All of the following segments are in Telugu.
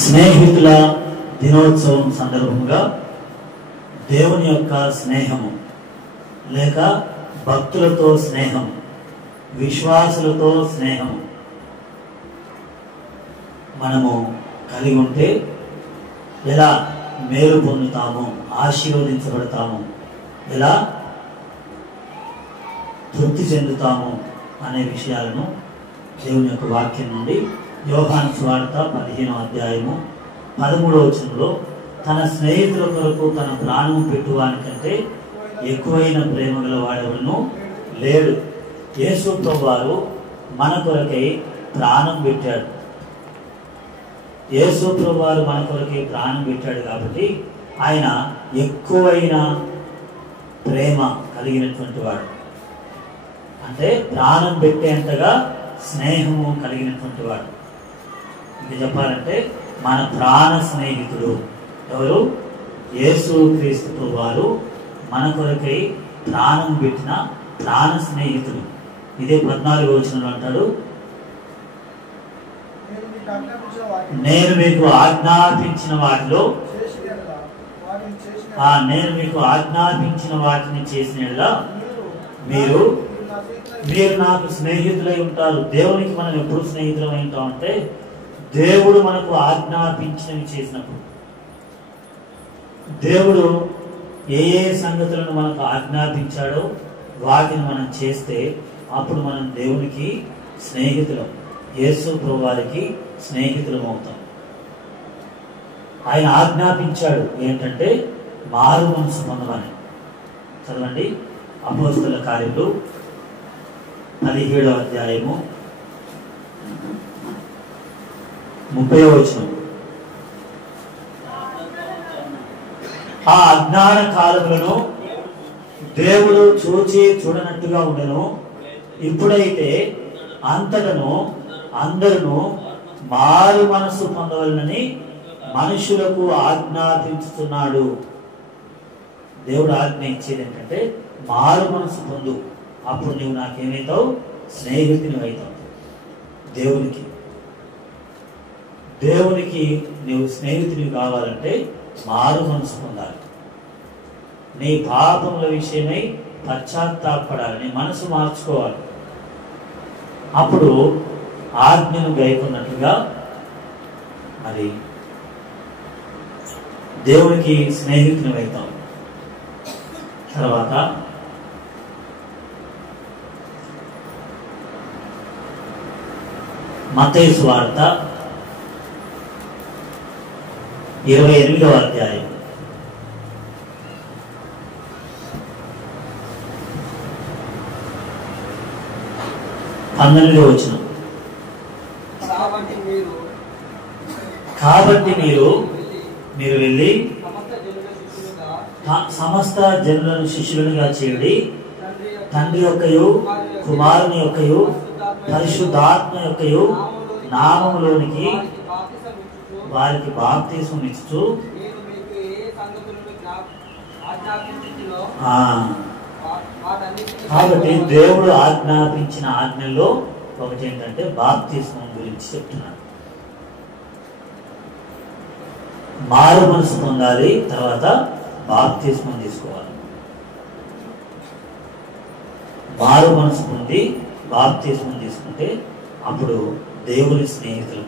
స్నేహితుల దినోత్సవం సందర్భంగా దేవుని యొక్క స్నేహము లేక భక్తులతో స్నేహం, విశ్వాసులతో స్నేహం మనము కలిగి ఉంటే ఎలా మేలు పొందుతాము, ఆశీర్వదించబడతాము, ఎలా తృప్తి చెందుతాము అనే విషయాలను దేవుని యొక్క వాక్యం నుండి యోహాను సువార్త 15వ అధ్యాయము 13వ వచనంలో తన స్నేహితుల కొరకు తన ప్రాణం పెట్టువానికంటే ఎక్కువైన ప్రేమ గల వాడెవడును లేడు. యేసు ప్రభువారు మన కొరకై ప్రాణం పెట్టాడు. యేసు ప్రభువారు మన కొరకై ప్రాణం పెట్టాడు కాబట్టి ఆయన ఎక్కువైన ప్రేమ కలిగినటువంటి వాడు. అంటే ప్రాణం పెట్టేంతగా స్నేహము కలిగినటువంటి వాడు. ఇది చెప్పాలంటే మన ప్రాణ స్నేహితుడు ఎవరు? యేసు క్రీస్తు ప్రభువారు మన కొరకై ప్రాణం పెట్టిన ప్రాణ స్నేహితుడు. ఇదే 14వ వచనంలో అంటాడు, నేను మీకు ఆజ్ఞాపించిన వాటిలో నేను మీకు ఆజ్ఞాపించిన వాటిని చేసిన మీరు నాకు స్నేహితులై ఉంటారు. దేవునికి మనం ఎప్పుడు స్నేహితులమై ఉంటామంటే దేవుడు మనకు ఆజ్ఞాపించినవి చేసినప్పుడు. దేవుడు ఏ సంగతులను మనకు ఆజ్ఞాపించాడో వాటిని మనం చేస్తే అప్పుడు మనం దేవునికి స్నేహితులం, యేసు ప్రభువారికి స్నేహితులం అవుతాం. ఆయన ఆజ్ఞాపించాడు ఏంటంటే మారు మనసు పొందమని. చదవండి అపోస్తలుల కార్యములు 17వ అధ్యాయము 30వ వచనం. ఆ అజ్ఞాన కాలములను దేవుడు చూచి చూడనట్టుగా ఉండెను. ఇప్పుడైతే అంతటను అందరూ మారు మనసు పొందవలనని మనుషులకు ఆజ్ఞాపించుతున్నాడు. దేవుడు ఆజ్ఞ ఇచ్చేది ఏంటంటే మారు మనసు పొందు, అప్పుడు నువ్వు నాకేమవుతావు? స్నేహితుని అవుతావు. దేవునికి నువ్వు స్నేహితుని కావాలంటే మారు మనసు పొందాలి. నీ పాపముల విషయమై పశ్చాత్తాపడాలి, నీ మనసు మార్చుకోవాలి. అప్పుడు ఆజ్ఞను గైకొన్నట్లుగా మరి దేవునికి స్నేహితుని అవుతాం. తర్వాత మత్తయి సువార్త 28వ అధ్యాయం 12వ వచనం. కాబట్టి మీరు వెళ్ళి సమస్త జనులను శిష్యులుగా చేయుడి, తండ్రి యొక్కయు కుమారుని యొక్కయు పరిశుద్ధాత్మ యొక్కయు నామములోనికి వారికి బాప్తిస్మం ఇస్తూ. కాబట్టి దేవుడు ఆజ్ఞాపించిన ఆజ్ఞల్లో ఒకటి ఏంటంటే బాప్తిస్మం గురించి చెప్తున్నాడు. మారు మనసు పొందాలి, తర్వాత బాప్తిస్మం తీసుకోవాలి. మారు మనసు పొంది బాప్తిస్మం తీసుకుంటే అప్పుడు దేవుని స్నేహితులు,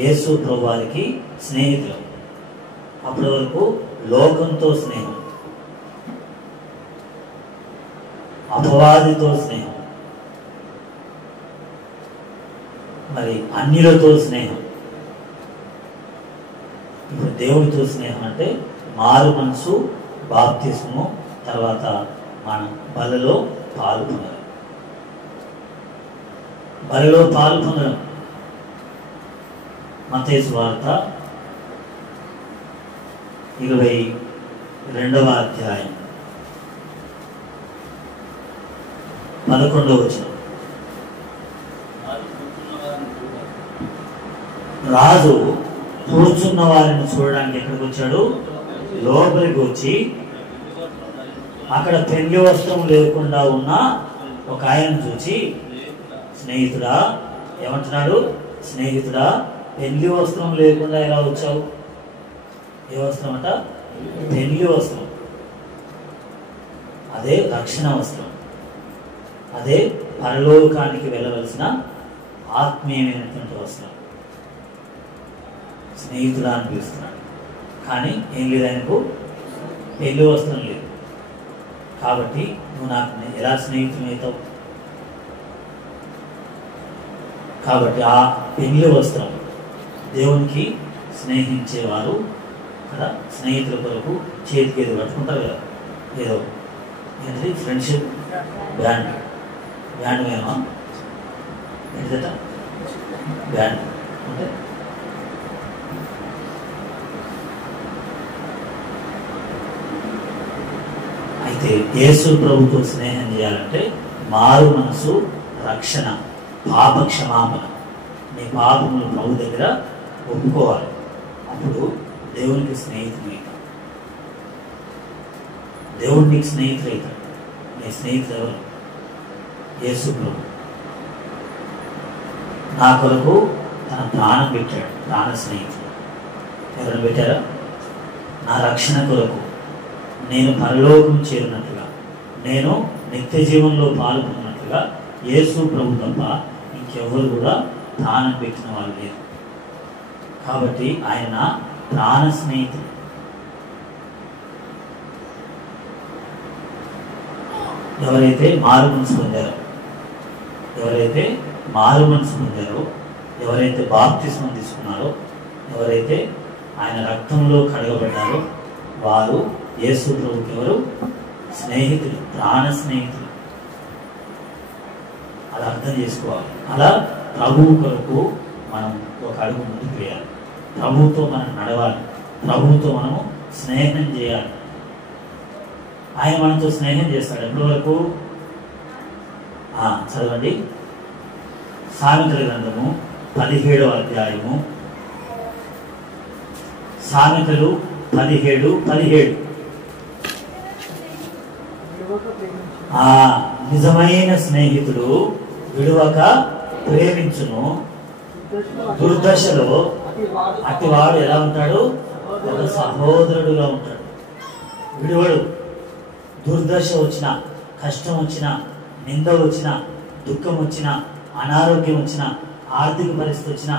యేసు ప్రభువారికి స్నేహితులు. అప్పటి వరకు లోకంతో స్నేహం, అపవాదితో స్నేహం, మరి అన్యులతో స్నేహం. ఇప్పుడు దేవుడితో స్నేహం అంటే మారు మనసు, బాప్తిస్మము, తర్వాత మనం బలలో పాలు పొందడం. బలలో పాలు పొందడం మత్తయి సువార్త 22వ అధ్యాయం 11వ వచనం. రాజు కూర్చున్న వారిని చూడడానికి ఎక్కడికి వచ్చాడు? లోపలికి వచ్చి అక్కడ పెళ్లి వస్త్రం లేకుండా ఉన్న ఒక ఆయన చూసి, స్నేహితుడా, ఏమంటున్నాడు? స్నేహితుడా, పెళ్లి వస్త్రం లేకుండా ఎలా వచ్చావు? ఏ వస్త్రం అంట? పెళ్లి వస్త్రం. అదే రక్షణ వస్త్రం, అదే పరలోకానికి వెళ్ళవలసిన ఆత్మీయమైనటువంటి వస్త్రం. స్నేహితుడా అని పిలుస్తున్నాడు, కానీ ఏం లేదు, ఆయనకు పెళ్లి వస్త్రం లేదు. కాబట్టి నువ్వు నాకు ఎలా స్నేహితులవుతావు? కాబట్టి ఆ పెళ్లి వస్త్రం దేవునికి స్నేహించేవారు కదా, స్నేహితుల కొరకు చేతికి ఏదో కట్టుకుంటారు కదా, ఏదో ఏంటి ఫ్రెండ్షిప్ బ్యాండ్ వేమా ఏంటట బ్యాండ్ అంటే అయితే యేసు ప్రభుతో స్నేహం చేయాలంటే మారు మనసు, రక్షణ, పాప క్షమాపణ, నీ పాపములు ప్రభు దగ్గర ఒప్పుకోవాలి. అప్పుడు దేవునికి స్నేహితుడవుతాడు. దేవుడు నీకు స్నేహితుడవుతాడు. నీ స్నేహితుడు ఎవరు? యేసు ప్రభు. నా కొరకు తన ప్రాణం పెట్టాడు, ప్రాణ స్నేహితుడు. ఎవరు పెట్టారా? నా రక్షణ కొరకు, నేను పరలోకం చేరినట్లుగా, నేను నిత్య జీవంలో పాల్గొన్నట్లుగా యేసు ప్రభు తప్ప ఇంకెవ్వరు కూడా ప్రాణం పెట్టిన వాళ్ళు లేరు. కాబట్టి ఆయన ప్రాణ స్నేహితుడు. ఎవరైతే మారు మనసు పొందారో, ఎవరైతే మారు మనసు పొందారో, ఎవరైతే బాప్తిస్మం తీసుకున్నారో, ఎవరైతే ఆయన రక్తంలో కడగబడ్డారో వారు యేసు ప్రభుకి ఎవరు? స్నేహితులు, ప్రాణ స్నేహితులు. అలా అర్థం చేసుకోవాలి. అలా ప్రభువు కొరకు మనం ఒక అడుగు ముందుకు వేయాలి. ప్రభువుతో మనం నడవాలి, ప్రభువుతో మనము స్నేహం చేయాలి. ఆయన మనతో స్నేహం చేస్తాడు. ఎప్పటి వరకు? చదవండి, సామెతల గ్రంథము 17వ అధ్యాయము, సామెతలు 17:17. నిజమైన స్నేహితుడు విడువక ప్రేమించును, దుర్దశలో అటివాడు ఎలా ఉంటాడు? ఒక సహోదరుడుగా ఉంటాడు. విడువడు. దుర్దశ వచ్చిన, కష్టం వచ్చిన, నింద వచ్చిన, దుఃఖం వచ్చిన, అనారోగ్యం వచ్చిన, ఆర్థిక పరిస్థితి వచ్చిన,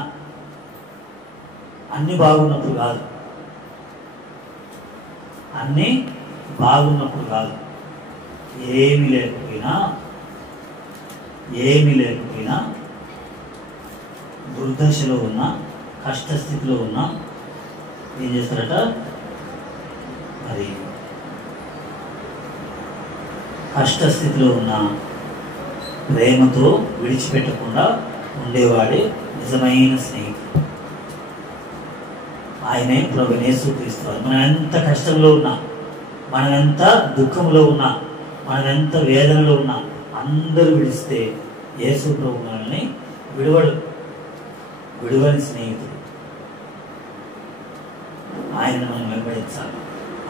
అన్ని బాగున్నప్పుడు కాదు, అన్నీ బాగున్నప్పుడు కాదు, ఏమీ లేకపోయినా దుర్దశలో ఉన్న, కష్టస్థితిలో ఉన్న ఏం చేస్తారట? మరి కష్టస్థితిలో ఉన్న ప్రేమతో విడిచిపెట్టకుండా ఉండేవాడే నిజమైన స్నేహితుడు. ఆయనే ప్రభు యేసుక్రీస్తు. మనం ఎంత కష్టంలో ఉన్నా, మనం ఎంత దుఃఖంలో ఉన్నా, మనం ఎంత వేదనలో ఉన్నా, అందరూ విడిస్తే యేసు ప్రభు మనల్ని విడువని స్నేహితుడు. ఆయనను మనం వెంబడించాలి,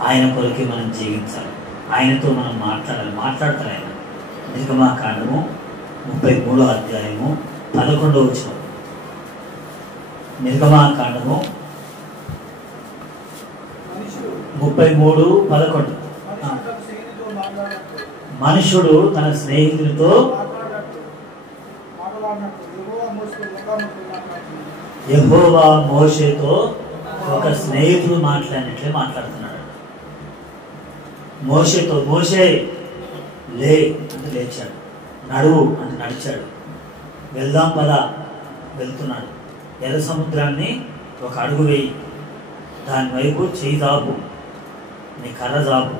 ఆయన కొరకే మనం జీవించాలి, ఆయనతో మనం మాట్లాడతారు ఆయన. నిర్గమాకాండము 33వ అధ్యాయము 11వ వచనం. నిర్గమాకాండము 33:11. మనుషుడు తన స్నేహితుడితో యెహోవా మోషేతో ఒక స్నేహితుడు మాట్లాడినట్లే మాట్లాడుతున్నాడు. మోషేతో, మోషే లే అంటే లేచాడు, నడువు అంటే నడిచాడు, వెళ్దాం పదా వెళ్తున్నాడు. ఎర్ర సముద్రాన్ని ఒక అడుగు వేయి, దాని వైపు చేయి దాపు, నీ కర్ర దాపు,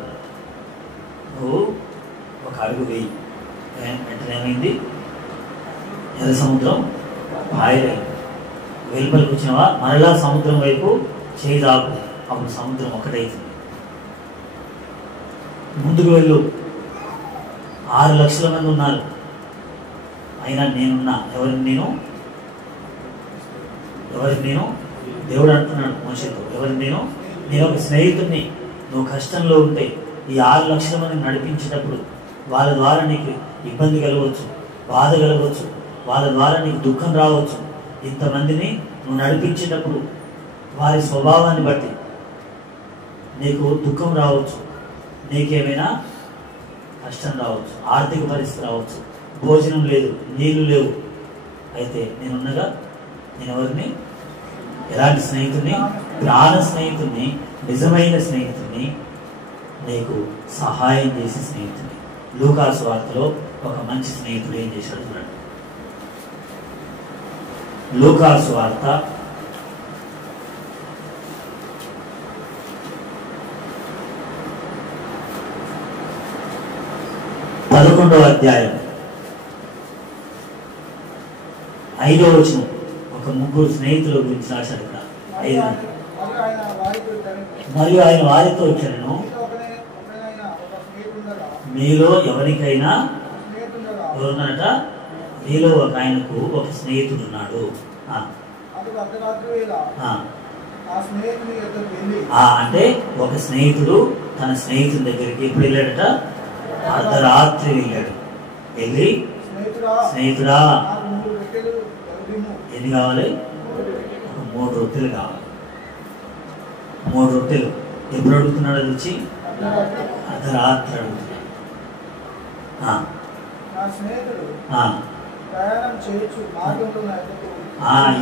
నువ్వు ఒక అడుగు వేయి. వెంటనే ఏమైంది? ఎర్ర సముద్రం పాయలేదు. వెలుపలికి వచ్చినవా, మరలా సముద్రం వైపు చేయి దాపు, అప్పుడు సముద్రం ఒకటైతుంది. ముందుకు వెళ్ళు. 6 లక్షల మంది ఉన్నారు, అయినా నేనున్నా. ఎవరికి నేను? దేవుడు అంటున్నాడు మోషేతో, ఎవరికి నేను ఒక స్నేహితుడిని. నువ్వు కష్టంలో ఉంటే ఈ 6 లక్షల మందిని నడిపించేటప్పుడు వాళ్ళ ద్వారా నీకు ఇబ్బంది కలగవచ్చు, బాధ కలగవచ్చు, వాళ్ళ ద్వారా నీకు దుఃఖం రావచ్చు, ఇంతమందిని నువ్వు నడిపించేటప్పుడు వారి స్వభావాన్ని బట్టి నీకు దుఃఖం రావచ్చు, నీకేమైనా కష్టం రావచ్చు, ఆర్థిక పరిస్థితి రావచ్చు, భోజనం లేదు, నీళ్లు లేవు. అయితే నేనున్నగా నేను ఎవరిని, ఎలాంటి స్నేహితుడిని? ప్రాణ స్నేహితుడిని, నిజమైన స్నేహితుడిని, నీకు సహాయం చేసే స్నేహితుడిని. లూకాసు వార్తలో ఒక మంచి స్నేహితుడు ఏం చేశాడు చూడండి. లూకాసు వార్త 11వ అధ్యాయం 5వ వచనం. ఒక ముగ్గురు స్నేహితుల గురించి రాశాడు ఇక్కడ. 5. మరియు ఆయన వారితో వచ్చాను, మీలో ఎవరికైనా ఎవరున్నారట? మీలో ఒక ఆయనకు ఒక స్నేహితుడు ఉన్నాడు. అంటే ఒక స్నేహితుడు తన స్నేహితుడి దగ్గరికి ఎప్పుడు వెళ్ళాడట? అర్ధరాత్రి వెళ్ళాడు. వెళ్ళి, స్నేహితుడా ఎన్ని కావాలి? 3 రొట్టెలు కావాలి. 3 రొట్టెలు. ఎప్పుడు అడుగుతున్నాడు? అది వచ్చి అర్ధరాత్రి అడుగుతున్నాడు.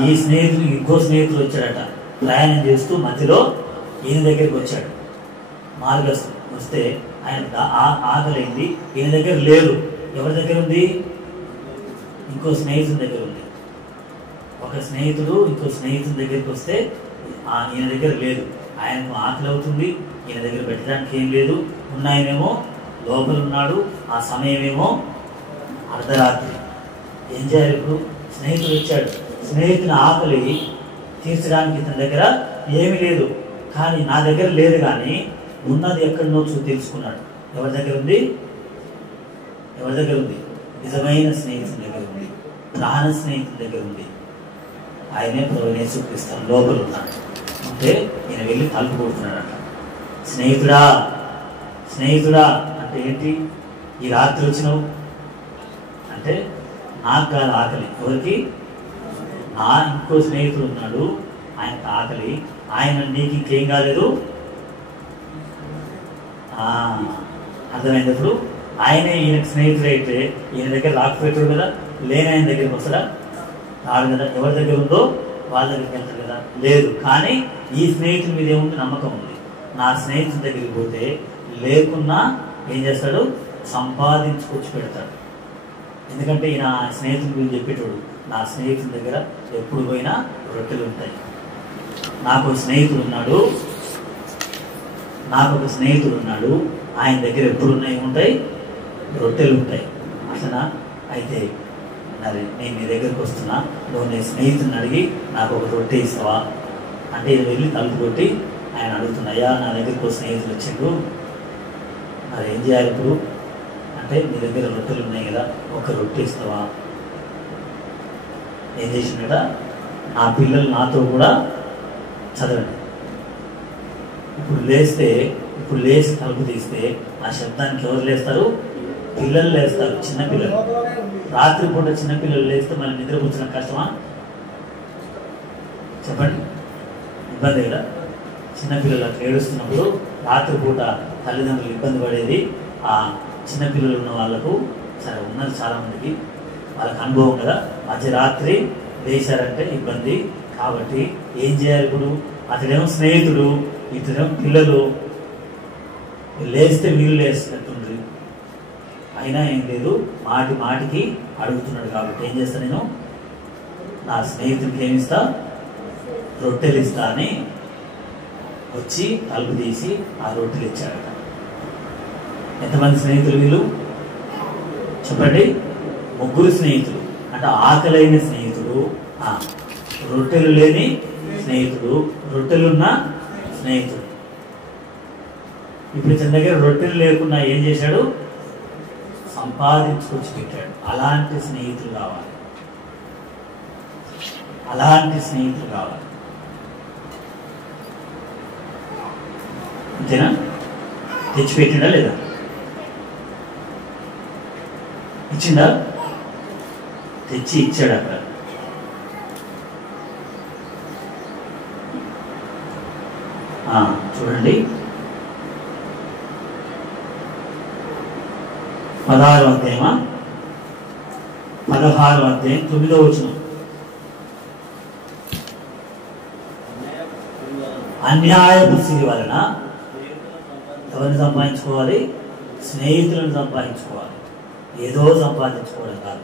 ఈ స్నేహితుడు ఇంకో స్నేహితుడు వచ్చాడట. ప్రయాణం చేస్తూ మధ్యలో ఈయన దగ్గరికి వచ్చాడు. మార్గస్థుడు వస్తే ఆయన ఆకలింది, ఈయన దగ్గర లేదు. ఎవరి దగ్గర ఉంది? ఇంకో స్నేహితుడి దగ్గర ఉంది. ఒక స్నేహితుడు ఇంకో స్నేహితుడి దగ్గరికి వస్తే ఈయన దగ్గర లేదు. ఆయనకు ఆకలి అవుతుంది, ఈయన దగ్గర పెట్టడానికి ఏం లేదు. ఉన్నాయనేమో లోపల ఉన్నాడు. ఆ సమయమేమో అర్ధరాత్రి. ఏం చేయాలి ఇప్పుడు? స్నేహితుడు వచ్చాడు. స్నేహితుని ఆకలి తీర్చడానికి ఇతని దగ్గర ఏమీ లేదు. కానీ నా దగ్గర లేదు, కానీ ఉన్నది ఎక్కడనో తెలుసుకున్నాడు. ఎవరి దగ్గర ఉంది? ఎవరి దగ్గర ఉంది? నిజమైన స్నేహితుని దగ్గర ఉంది, ప్రాణ స్నేహితుని దగ్గర ఉంది. ఆయనే ప్రభువైన యేసుక్రీస్తు లోపల ఉన్నాడు. అంటే ఈయన వెళ్ళి తలుపు కొడుతున్నాడట. స్నేహితుడా, స్నేహితుడా అంటే ఏంటి? ఈ రాత్రి వచ్చినావు అంటే నాకు కాదు ఆకలి. ఎవరికి? నా ఇంకో స్నేహితుడు ఉన్నాడు, ఆయనకు ఆకలి. ఆయన నీకు ఇంకేం కాలేదు. అర్థమైనప్పుడు ఆయనే ఈయనకు స్నేహితుడు అయితే ఈయన దగ్గర లాక్కుపెట్టాడు కదా. లేని ఆయన దగ్గరికి వస్తాడా? రాడు కదా. ఎవరి దగ్గర ఉందో వాళ్ళ దగ్గరికి వెళ్తాడు కదా. లేదు. కానీ ఈ స్నేహితుడి మీద ఏముంది? నమ్మకం ఉంది. నా స్నేహితుడి దగ్గరికి పోతే లేకున్నా ఏం చేస్తాడు? సంపాదించుకొచ్చి పెడతాడు. ఎందుకంటే ఈయన స్నేహితుడి గురించి చెప్పేటోడు. నా స్నేహితుడి దగ్గర ఎప్పుడు పోయినా రొట్టెలు ఉంటాయి. నాకు ఒక స్నేహితుడు ఉన్నాడు, ఆయన దగ్గర ఎప్పుడు ఉంటాయి? రొట్టెలు ఉంటాయి. అసలు అయితే మరి నేను నీ దగ్గరికి వస్తున్నా, నువ్వు నీ స్నేహితుడిని అడిగి నాకు ఒక రొట్టె ఇస్తావా అంటే ఇది వెళ్ళి తలుపు కొట్టి ఆయన అడుగుతున్నాయా, నా దగ్గరికి ఒక స్నేహితుడు వచ్చిండు, మరి ఏం చేయాలి ఇప్పుడు అంటే నీ దగ్గర రొట్టెలు ఉన్నాయి కదా, ఒక రొట్టె ఇస్తావా? ఏం చేసిండట? నా పిల్లలు నాతో కూడా చదవండి. ఇప్పుడు లేచి తలుపు తీస్తే ఆ శబ్దానికి ఎవరు లేస్తారు? పిల్లలు లేస్తారు. చిన్నపిల్లలు. రాత్రిపూట చిన్నపిల్లలు లేస్తే మళ్ళీ నిద్రపుచ్చడం కష్టమా? చెప్పండి. ఇబ్బంది కదా. చిన్నపిల్లలు అట్లా ఏడుస్తున్నప్పుడు రాత్రిపూట తల్లిదండ్రులు ఇబ్బంది పడేది. ఆ చిన్నపిల్లలు ఉన్న వాళ్ళకు సరే ఉన్నది చాలా మందికి, వాళ్ళకి అనుభవం కదా. మధ్యరాత్రి లేచారంటే ఇబ్బంది. కాబట్టి ఏం చేయాలి ఇప్పుడు? అతడేమో స్నేహితుడు, ఇతడేమో పిల్లలు. లేస్తే వీళ్ళు లేస్తున్నట్టుండ్రి. అయినా ఏం లేదు, మాటికి అడుగుతున్నాడు. కాబట్టి ఏం చేస్తా? నేను నా స్నేహితుడికి ఏమిస్తా? రొట్టెలు ఇస్తా అని వచ్చి తలుపు తీసి ఆ రొట్టెలు ఇచ్చాడట. ఎంతమంది స్నేహితులు వీళ్ళు? చెప్పండి. 3 స్నేహితులు. అంటే ఆకలైన స్నేహితుడు, రొట్టెలు లేని స్నేహితుడు, రొట్టెలున్న స్నేహితుడు. ఇప్పుడు ఇతని దగ్గర రొట్టెలు లేకుండా ఏం చేశాడు? సంపాదించుకొచ్చి పెట్టాడు. అలాంటి స్నేహితులు కావాలి. అంతేనా? తెచ్చిపెట్టిండా లేదా? ఇచ్చిండా? తెచ్చి ఇచ్చాడు. అక్కడ చూడండి 16వ అధ్యాయమా 16వ అధ్యాయం 9వ వచనం. అన్యాయపు సిరి వలన ఎవరిని సంపాదించుకోవాలి? స్నేహితులను సంపాదించుకోవాలి. ఏదో సంపాదించుకోవడం కాదు.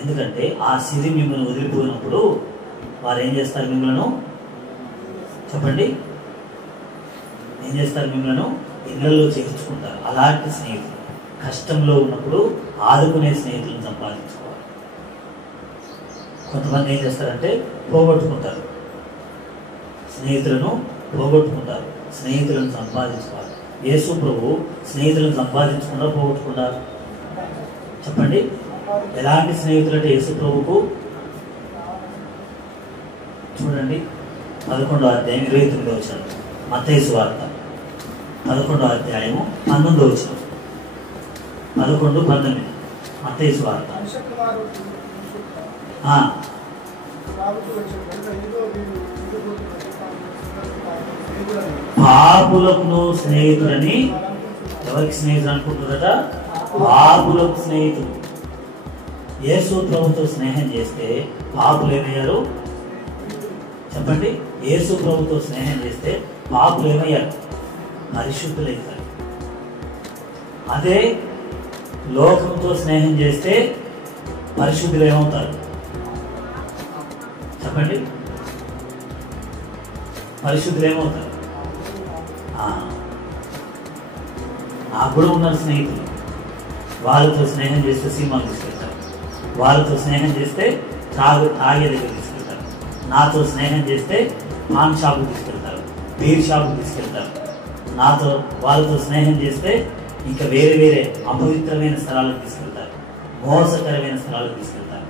ఎందుకంటే ఆ సిరి మిమ్మల్ని వదిలిపోయినప్పుడు వారు ఏం చేస్తారు? మిమ్మల్ని చెప్పండి, ఏం చేస్తారు? మిమ్మల్ని ఇళ్లలో చేర్చుకుంటారు. అలాంటి స్నేహితులు కష్టంలో ఉన్నప్పుడు ఆదుకునే స్నేహితులను సంపాదించుకోవాలి. కొంతమంది ఏం చేస్తారంటే పోగొట్టుకుంటారు, స్నేహితులను పోగొట్టుకుంటారు. స్నేహితులను సంపాదించుకోవాలి. యేసు ప్రభు స్నేహితులను సంపాదించకుండా పోగొట్టుకున్నారు. చెప్పండి, ఎలాంటి స్నేహితులు అంటే యేసు ప్రభుకు? చూడండి 11వ అధ్యాయం 29వ వచనం, మత్తయి సువార్త 11వ అధ్యాయము 19వ వచనం. 11:19 మత్తయి సువార్త. పాపులకు స్నేహితుడని. ఎవరికి స్నేహితుడు అనుకుంటున్నారట? పాపులకు స్నేహితుడు. యేసు ప్రభుతో స్నేహం చేస్తే పాపులు ఏమయ్యారు? చెప్పండి, యేసు ప్రభుతో స్నేహం చేస్తే పాపులు ఏమయ్యారు? పరిశుద్ధులైతారు. అదే లోకంతో స్నేహం చేస్తే పరిశుద్ధులు ఏమవుతారు? చెప్పండి, పరిశుద్ధులు ఏమవుతారు? నాకు కూడా ఉన్నారు స్నేహితులు. వాళ్ళతో స్నేహం చేస్తే సినిమాలు తీసుకెళ్తారు, వాళ్ళతో స్నేహం చేస్తే తాగే దగ్గర తీసుకెళ్తారు, నాతో స్నేహం చేస్తే పాన్ షాపుకి తీసుకెళ్తారు, బీర్ షాపుకి తీసుకెళ్తారు. వాళ్ళతో స్నేహం చేస్తే ఇంకా వేరే వేరే అపవిత్రమైన స్థలాలకు తీసుకెళ్తారు, మోసకరమైన స్థలాలకు తీసుకెళ్తారు,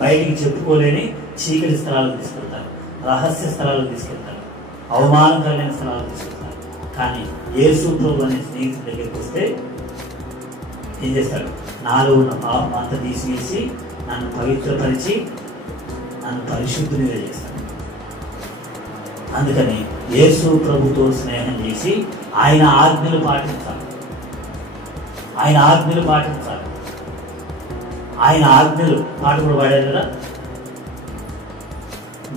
బయటికి చెప్పుకోలేని చీకటి స్థలాలకు తీసుకెళ్తారు, రహస్య స్థలాలకు తీసుకెళ్తారు, అవమానకరమైన స్థలాలకు తీసుకెళ్తారు. కానీ యేసు ప్రభు అనే స్నేహితుడి దగ్గరికి వస్తే ఏం చేస్తాడు? నాలో ఉన్న పాపం అంతా తీసివేసి నన్ను పవిత్రపరిచి నన్ను పరిశుద్ధునిగా చేస్తాడు. అందుకని యేసు ప్రభుతో స్నేహం చేసి ఆయన ఆజ్ఞలు పాటించాలి. ఆయన ఆజ్ఞలు పాటించాలి. ఆయన ఆజ్ఞలు పాట కూడా పాడారు కదా,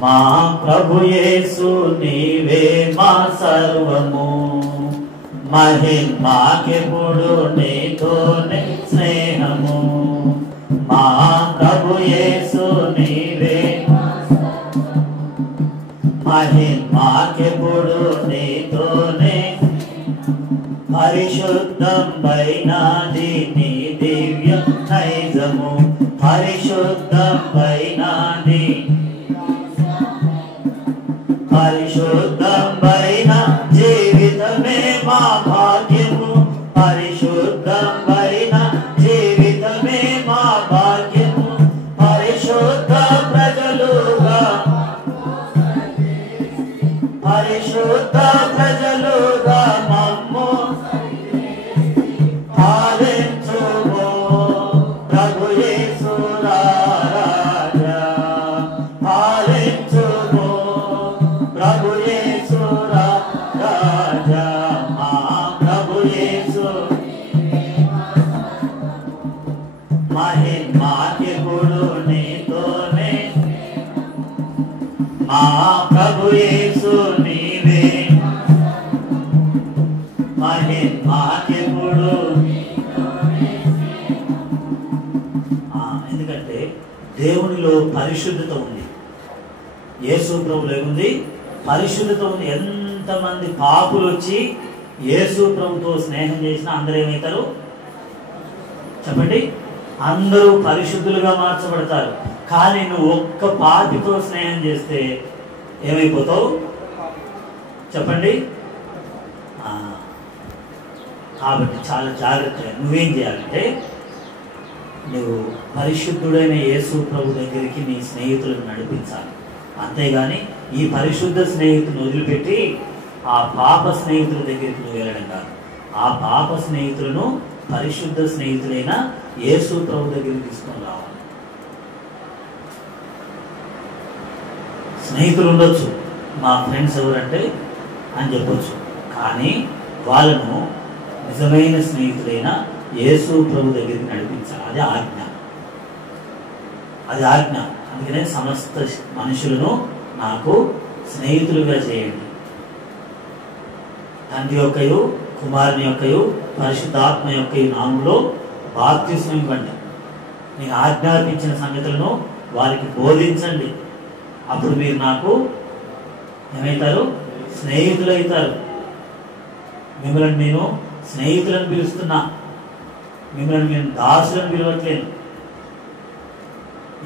మా ప్రభు యేసు నీవే మా సర్వము, మహిమాకెప్పుడు నీతోనే స్నేహము. మా ప్రభు యేసు నీవే మహిమాకెప్పుడు నీతోనే, పరిశుద్ధం వైనాది నీ దివ్య నైజము, పరిశుద్ధం వైనాది, పరిశుద్ధం వైన జీవితమే మా భాగ్యము, పరిశుద్ధం వైన జీవితమే మా భాగ్యము, పరిశుద్ధ ప్రజలుగా, పరిశుద్ధ ప్రజలుగా మమ్ము పాలించుము ప్రభు యేసు రాజా, పాలించుము ప్రభు యేసు రాజా, మా ప్రభు యేసు మహిమాకెప్పుడు నీతోనే, మా ప్రభు యేసు నీవే మహిమాకెప్పుడు. ఎందుకంటే దేవునిలో పరిశుద్ధత ఉంది, యేసు ప్రభులో ఏముంది? పరిశుద్ధత ఉంది. ఎంతమంది పాపులు వచ్చి యేసు ప్రభుతో స్నేహం చేసినా అందరూ ఏమవుతారు? చెప్పండి, అందరూ పరిశుద్ధులుగా మార్చబడతారు. కానీ నువ్వు ఒక్క పాపితో స్నేహం చేస్తే ఏమైపోతావు? చెప్పండి. కాబట్టి చాలా జాగ్రత్తగా నువ్వేం చేయాలంటే, నువ్వు పరిశుద్ధుడైన యేసు ప్రభు దగ్గరికి నీ స్నేహితులను నడిపించాలి. అంతేగాని ఈ పరిశుద్ధ స్నేహితులను వదిలిపెట్టి ఆ పాప స్నేహితుల దగ్గరికి నువ్వు వెళ్ళడం కాదు. ఆ పాప స్నేహితులను పరిశుద్ధ స్నేహితులైన యేసు ప్రభు దగ్గరికి తీసుకొని రావాలి. స్నేహితులు ఉండొచ్చు. మా ఫ్రెండ్స్ ఎవరంటే అని చెప్పొచ్చు. కానీ వాళ్ళను నిజమైన స్నేహితులైన యేసు ప్రభు దగ్గరికి నడిపించాలి. అది ఆజ్ఞ, అది ఆజ్ఞ. అందుకనే సమస్త మనుషులను నాకు స్నేహితులుగా చేయండి. తండ్రి యొక్కయు కుమారుని యొక్కయు పరిశుద్ధాత్మ యొక్కయు నామంలో బాప్తిస్మం ఇవ్వండి. నేను ఆజ్ఞాపించిన సంగతులను వారికి బోధించండి. అప్పుడు మీరు నాకు ఏమవుతారు? స్నేహితులు అవుతారు. మిమ్మల్ని నేను స్నేహితులను పిలుస్తున్నా, మిమ్మల్ని నేను దాసులను పిలవట్లేను.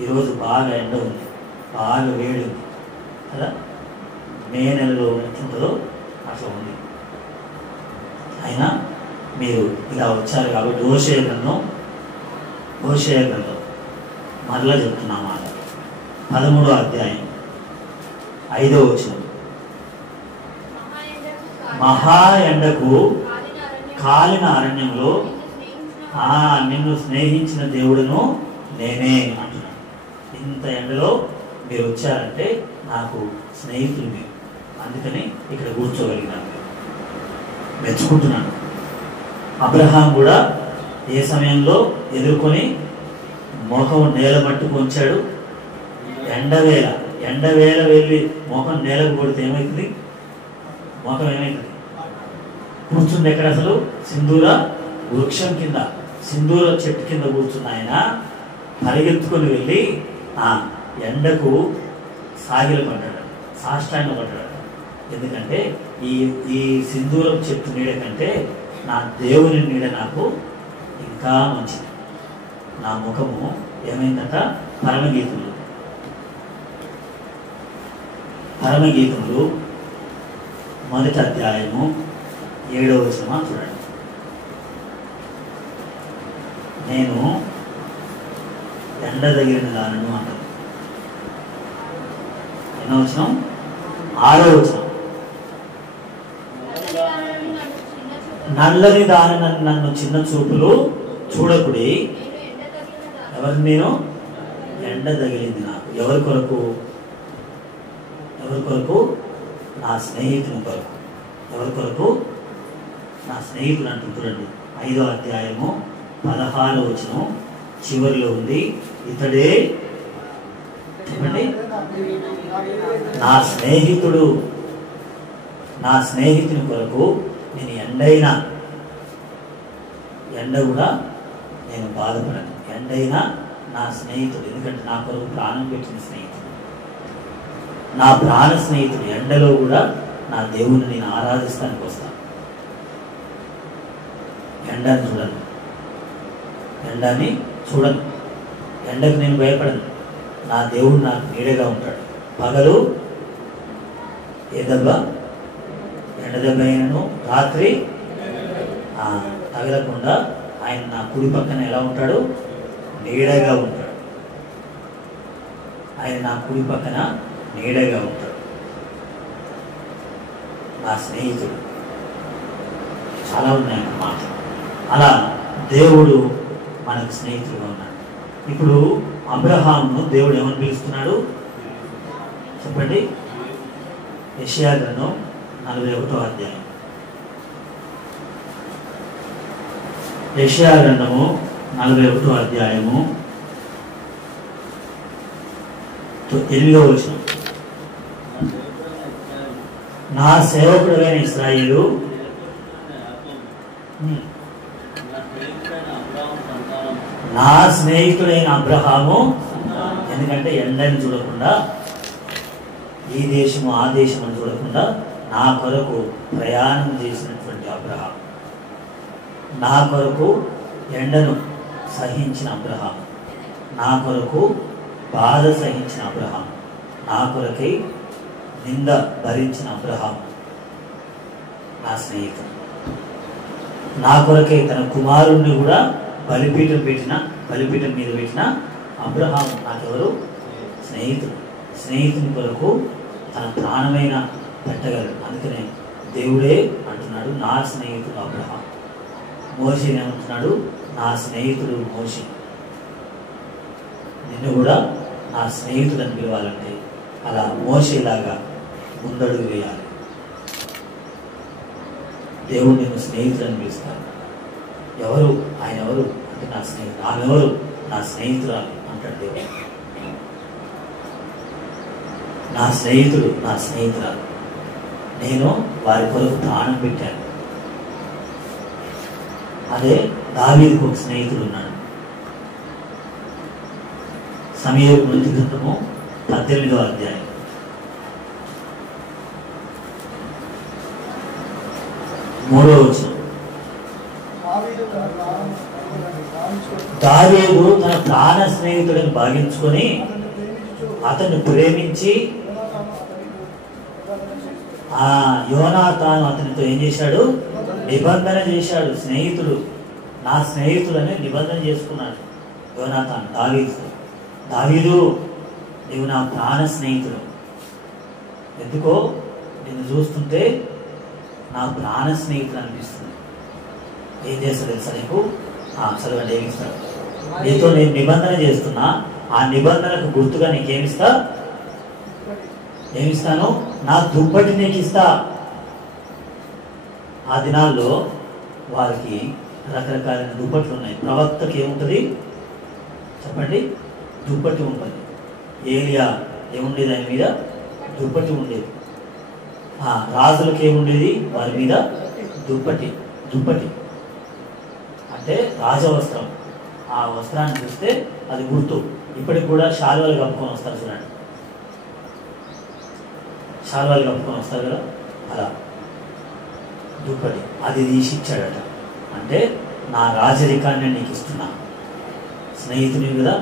ఈరోజు బాగా ఎండ ఉంది, బాగా వేడి ఉంది కదా. మే నెలలో ఎట్లుంటుందో అట్లా ఉంది. అయినా మీరు ఇలా వచ్చారు కాబట్టి హోషేయ గ్రంథం మరలా చెప్తున్నా మాట 13వ అధ్యాయం 5వ వచనం. మహా ఎండకు కాలిన అరణ్యంలో నిన్ను స్నేహించిన దేవుడును నేనే అంటున్నాను. ఇంత ఎండలో మీరు వచ్చారంటే నాకు స్నేహితులు మీరు. అందుకని ఇక్కడ కూర్చోగలిగినాను, మెచ్చుకుంటున్నాను. అబ్రహాం కూడా ఏ సమయంలో ఎదుర్కొని మొఖం నేల మట్టుకు ఉంచాడు? ఎండవేళ వెళ్ళి మొఖం నేలకు కొడితే ఏమవుతుంది? మొఖం ఏమవుతుంది? కూర్చుంది ఎక్కడ? అసలు సింధూర వృక్షం కింద, సింధూర చెట్టు కింద కూర్చున్న ఆయన పరిగెత్తుకొని వెళ్ళి ఎండకు సాగిలు పడ్డాడు, సాష్టాంగ పడ్డాడు. ఎందుకంటే ఈ సింధూరం చెట్టు నీడ కంటే నా దేవుని నీడ నాకు ఇంకా మంచిది. నా ముఖము ఏమైందట? పరమగీతములు 1వ అధ్యాయము 7వ వచనం చూడండి. నేను ఎండ తగిలిన దానను అంటాను. ఎన్నో వచనం? 6వ వచనం. నల్లని దాని నన్ను చిన్న చూపులు చూడకుడి. ఎవరిని? నేను ఎండ తగిలింది నాకు. ఎవరి కొరకు? నా స్నేహితుని కొరకు. ఎవరి కొరకు? నా స్నేహితుడు అంటూ చూడండి. 5వ అధ్యాయము 16వ వచనం చివరిలో ఉంది. ఇతడే చెప్పండి, నా స్నేహితుడు. నా స్నేహితుని కొరకు నేను ఎండ కూడా నేను బాధపడను. ఎండైనా నా స్నేహితుడు. ఎందుకంటే నా కొరకు ప్రాణం పెట్టిన స్నేహితుడు, నా ప్రాణ స్నేహితుడు. ఎండలో కూడా నా దేవుని నేను ఆరాధిస్తానికి వస్తాను. ఎండని చూడను, ఎండకు నేను భయపడను. నా దేవుడు నాకు నీడగా ఉంటాడు. పగలు ఏ దెబ్బ? ఎండ దెబ్బ అయినను రాత్రి తగలకుండా ఆయన నా కుడి పక్కన ఎలా ఉంటాడు? నీడగా ఉంటాడు. ఆయన నా కుడి పక్కన నీడగా ఉంటాడు. నా స్నేహితుడు. చాలా ఉన్నాయి అన్నమాట. అలా దేవుడు మనకు స్నేహితుడుగా ఉన్నాడు. ఇప్పుడు అబ్రహామును దేవుడు ఏమని పిలుస్తున్నాడు చెప్పండి? యెషయా గ్రంథం 41వ అధ్యాయం. యెషయా గ్రంథము 41వ అధ్యాయము 8వ వచనం. నా సేవకుడైన ఇశ్రాయేలు, నా స్నేహితుడైన అబ్రహాము. ఎందుకంటే ఎండని చూడకుండా, ఈ దేశము ఆ దేశం అని చూడకుండా నా కొరకు ప్రయాణం చేసినటువంటి అబ్రహాము, నా కొరకు ఎండను సహించిన అబ్రహాము, నా కొరకు బాధ సహించిన అబ్రహాము, నా కొరకై నింద భరించిన అబ్రహాము నా స్నేహితుడు. నా కొరకై తన కుమారుణ్ణి కూడా బలిపీఠం మీద పెట్టిన అబ్రహాము నాకెవరు? స్నేహితుడు. స్నేహితుని కొరకు తన ప్రాణమైన పెట్టగలడు. అందుకనే దేవుడే అంటున్నాడు, నా స్నేహితుడు అబ్రహాం. మోషేని ఏమంటున్నాడు? నా స్నేహితుడు మోషే. నిన్ను కూడా నా స్నేహితుడని పిలవాలంటే అలా మోషేలాగా ముందడుగు వేయాలి. దేవుడు నేను స్నేహితులని పిలుస్తాను. ఎవరు ఆయన? ఎవరు అంటే నా స్నేహితుడు. ఆమె ఎవరు? నా స్నేహితురాలు అంటాడు దేవుడు. నా స్నేహితుడు, నా స్నేహితురాలు, నేను వారి కొరకు ప్రాణం పెట్టాను. అదే దావీదుకు ఒక స్నేహితుడు ఉన్నాడు. సమూయేలు మొదటి గ్రంథము 18వ అధ్యాయం 3వ వచనం. దావీదు తన ప్రాణ స్నేహితుడిని భావించుకొని అతన్ని ప్రేమించి యోనాతాను అతనితో ఏం చేశాడు? నిబంధన చేశాడు. స్నేహితుడు, నా స్నేహితుడని నిబంధన చేసుకున్నాడు యోనాతాను దావీదుతో. దావీదు, నీవు నా ప్రాణ స్నేహితుడు. ఎందుకో నిన్ను చూస్తుంటే నా ప్రాణ స్నేహితుడు అనిపిస్తుంది. ఏం చేస్తాడు తెలుసా నీకు? చదవండి, ఏమిస్తాడు? నీతో నేను నిబంధన చేస్తున్నా, ఆ నిబంధనకు గుర్తుగా నీకేమిస్తా? ఏమిస్తాను? నా దుప్పటి నీకు ఇస్తా. ఆ దినాల్లో వారికి రకరకాలైన దుప్పట్లు ఉన్నాయి. ప్రవక్తకి ఏముంటుంది చెప్పండి? దుప్పటి ఉంటుంది. ఏలియా ఏముండేది? ఆయన మీద దుప్పటి ఉండేది. రాజులకు ఏముండేది? వారి మీద దుప్పటి. దుప్పటి అంటే రాజవస్త్రం. ఆ వస్త్రాన్ని చూస్తే అది గుర్తు. ఇప్పటికి కూడా శాలువాలు కప్పుకొని వస్తారు చూడండి. శాలువాలు కప్పుకొని వస్తారు కదా, అలా దుప్పటి. అది తీసి ఇచ్చాడట. అంటే నా రాజరికాన్ని నీకు ఇస్తున్నా. స్నేహితుని కదా,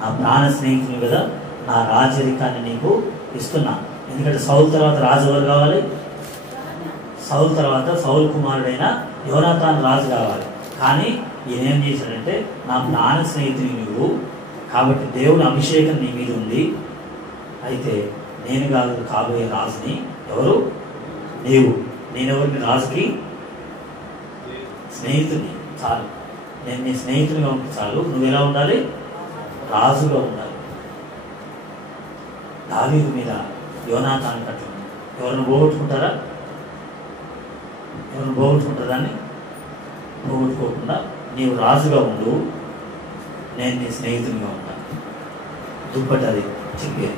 నా ప్రాణ స్నేహితుని కదా, నా రాజరికాన్ని నీకు ఇస్తున్నా. ఎందుకంటే సౌలు తర్వాత రాజు ఎవరు కావాలి? సౌలు తర్వాత సౌలు కుమారుడైన యోనాతాను రాజు కావాలి. కానీ ఈయన ఏం చేశాడంటే, నా ప్రాణ స్నేహితుని నువ్వు కాబట్టి దేవుని అభిషేకం నీ మీద ఉంది. అయితే నేను కాదు కాబోయే రాజుని. ఎవరు? నీవు. నేనెవరిని? రాజుకి స్నేహితుని. చాలు, నేను నీ స్నేహితునిగా ఉంటే చాలు. నువ్వు ఎలా ఉండాలి? రాజుగా ఉండాలి. దావీదు మీద యోనాతాను కట్టం. ఎవరిని పోగొట్టుకుంటారా? ఎవరిని పోగొట్టుకుంటారు? దాన్ని పోగొట్టుకోకుండా నీవు రాజుగా ఉండు, నేను నీ స్నేహితునిగా ఉంటాను. దుప్పటి అది చెప్పేది.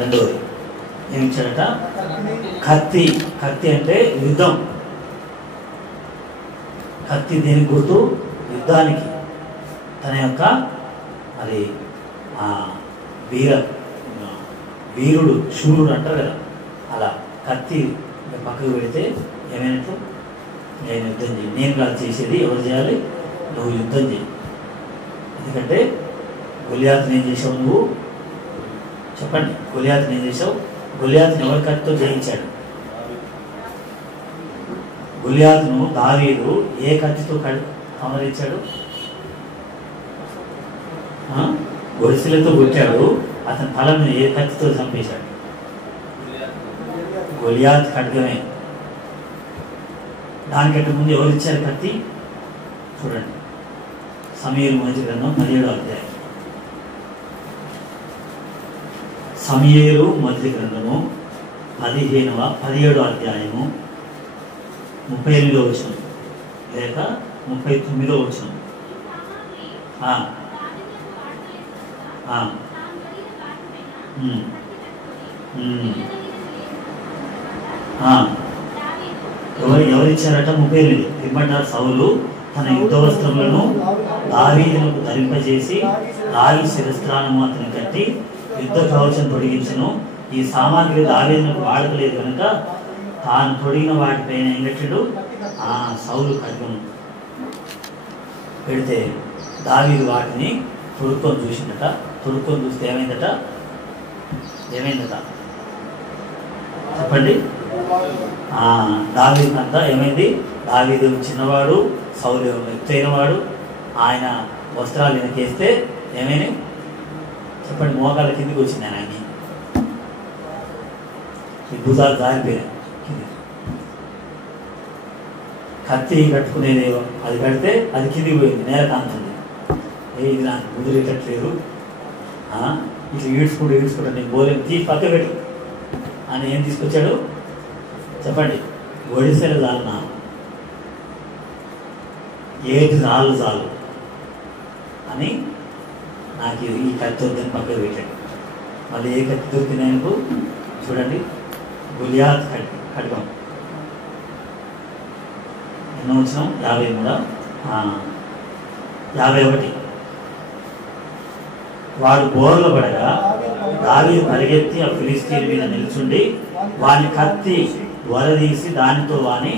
రెండవది ఏమిచ్చాడట? కత్తి. కత్తి అంటే యుద్ధం. కత్తి దేనికి గుర్తు? యుద్ధానికి. తన యొక్క అది వీరుడు, శూరుడు అంటారు కదా, అలా కత్తి పక్కకు పెడితే ఏమైనట్లు? నేను యుద్ధం చేయి. నేను కాదు చేసేది, ఎవరు చేయాలి? నువ్వు యుద్ధం చేయి. ఎందుకంటే గొలియాతుని ఏం చేసావు నువ్వు? చెప్పండి, గొలియాతుని ఏం చేసావు? గొలియాతుని ఎవరి కత్తితో జయించాడు? గొలియాతును దావీదు ఏ కత్తితో కమరించాడు? గొలుసులతో కొట్టాడు. అతని తలను ఏ కత్తితో చంపేశాడు? గొలియాత్ ఖడ్గమే. దానికంటే ముందు ఎవరు ఇచ్చారు కత్తి? చూడండి, సమూయేలు మొదటి గ్రంథం 17వ అధ్యాయం. సమూయేలు మొదటి గ్రంథము 17వ అధ్యాయము 38వ వచనం లేక 39వ వచనం. ఎవరిచ్చారట? 38. ఇమ్మంటారు, సౌలు తన యుద్ధ వస్త్రములను దావీదునకు ధరింపజేసి రాగి శిరస్త్రాణము అతని కట్టి యుద్ధ కవచం తొడిగించను. ఈ సామాగ్రి దావీదునకు వాడకలేదు కనుక తాను తొడిగిన వాటిపైన ఏం కట్టాడు? సౌలు ఖడ్గము పెడితే దావీదు వాటిని తొడుక్కొని చూసిందట. తొడుక్కొని చూస్తే ఏమైందట? చెప్పండి. దావీదు అంతా ఏమైంది? దావీదు చిన్నవాడు, సౌలు ఎత్తైన వాడు. ఆయన వస్త్రాలు వెనకేస్తే ఏమైనా చెప్పండి? మోకాళ్ళ కిందికి వచ్చింది ఆయనకి. ఈ భుజాలు జారిపోయినాయి కింది. కత్తి కట్టుకునేది అది కడితే అది కిందికి పోయింది, నేల కాంతుంది. ఇది నాకు కుదిరేటట్లేదు, ఇట్లా ఈడ్చుకుంటూ నేను బోలేం, తీసి పక్క పెట్టు అని ఏం తీసుకొచ్చాడు? చెప్పండి. ఒడిసెల దాల్న 7 రాళ్ళు చాలు అని నాకు ఈ కత్తి వద్దని పక్కకు పెట్టాడు. మళ్ళీ ఏ కత్తి దొరికింది ఆయనకు చూడండి, గులియాత్ ఖడ్గం. ఎన్నో వచ్చినాం? 53, 51. వాడు బోర్లు పడగా దావీదు పరిగెత్తి ఆ ఫిలిష్తీయుల మీద నిల్చుండి వాని కత్తి వరదీసి దానితో వాని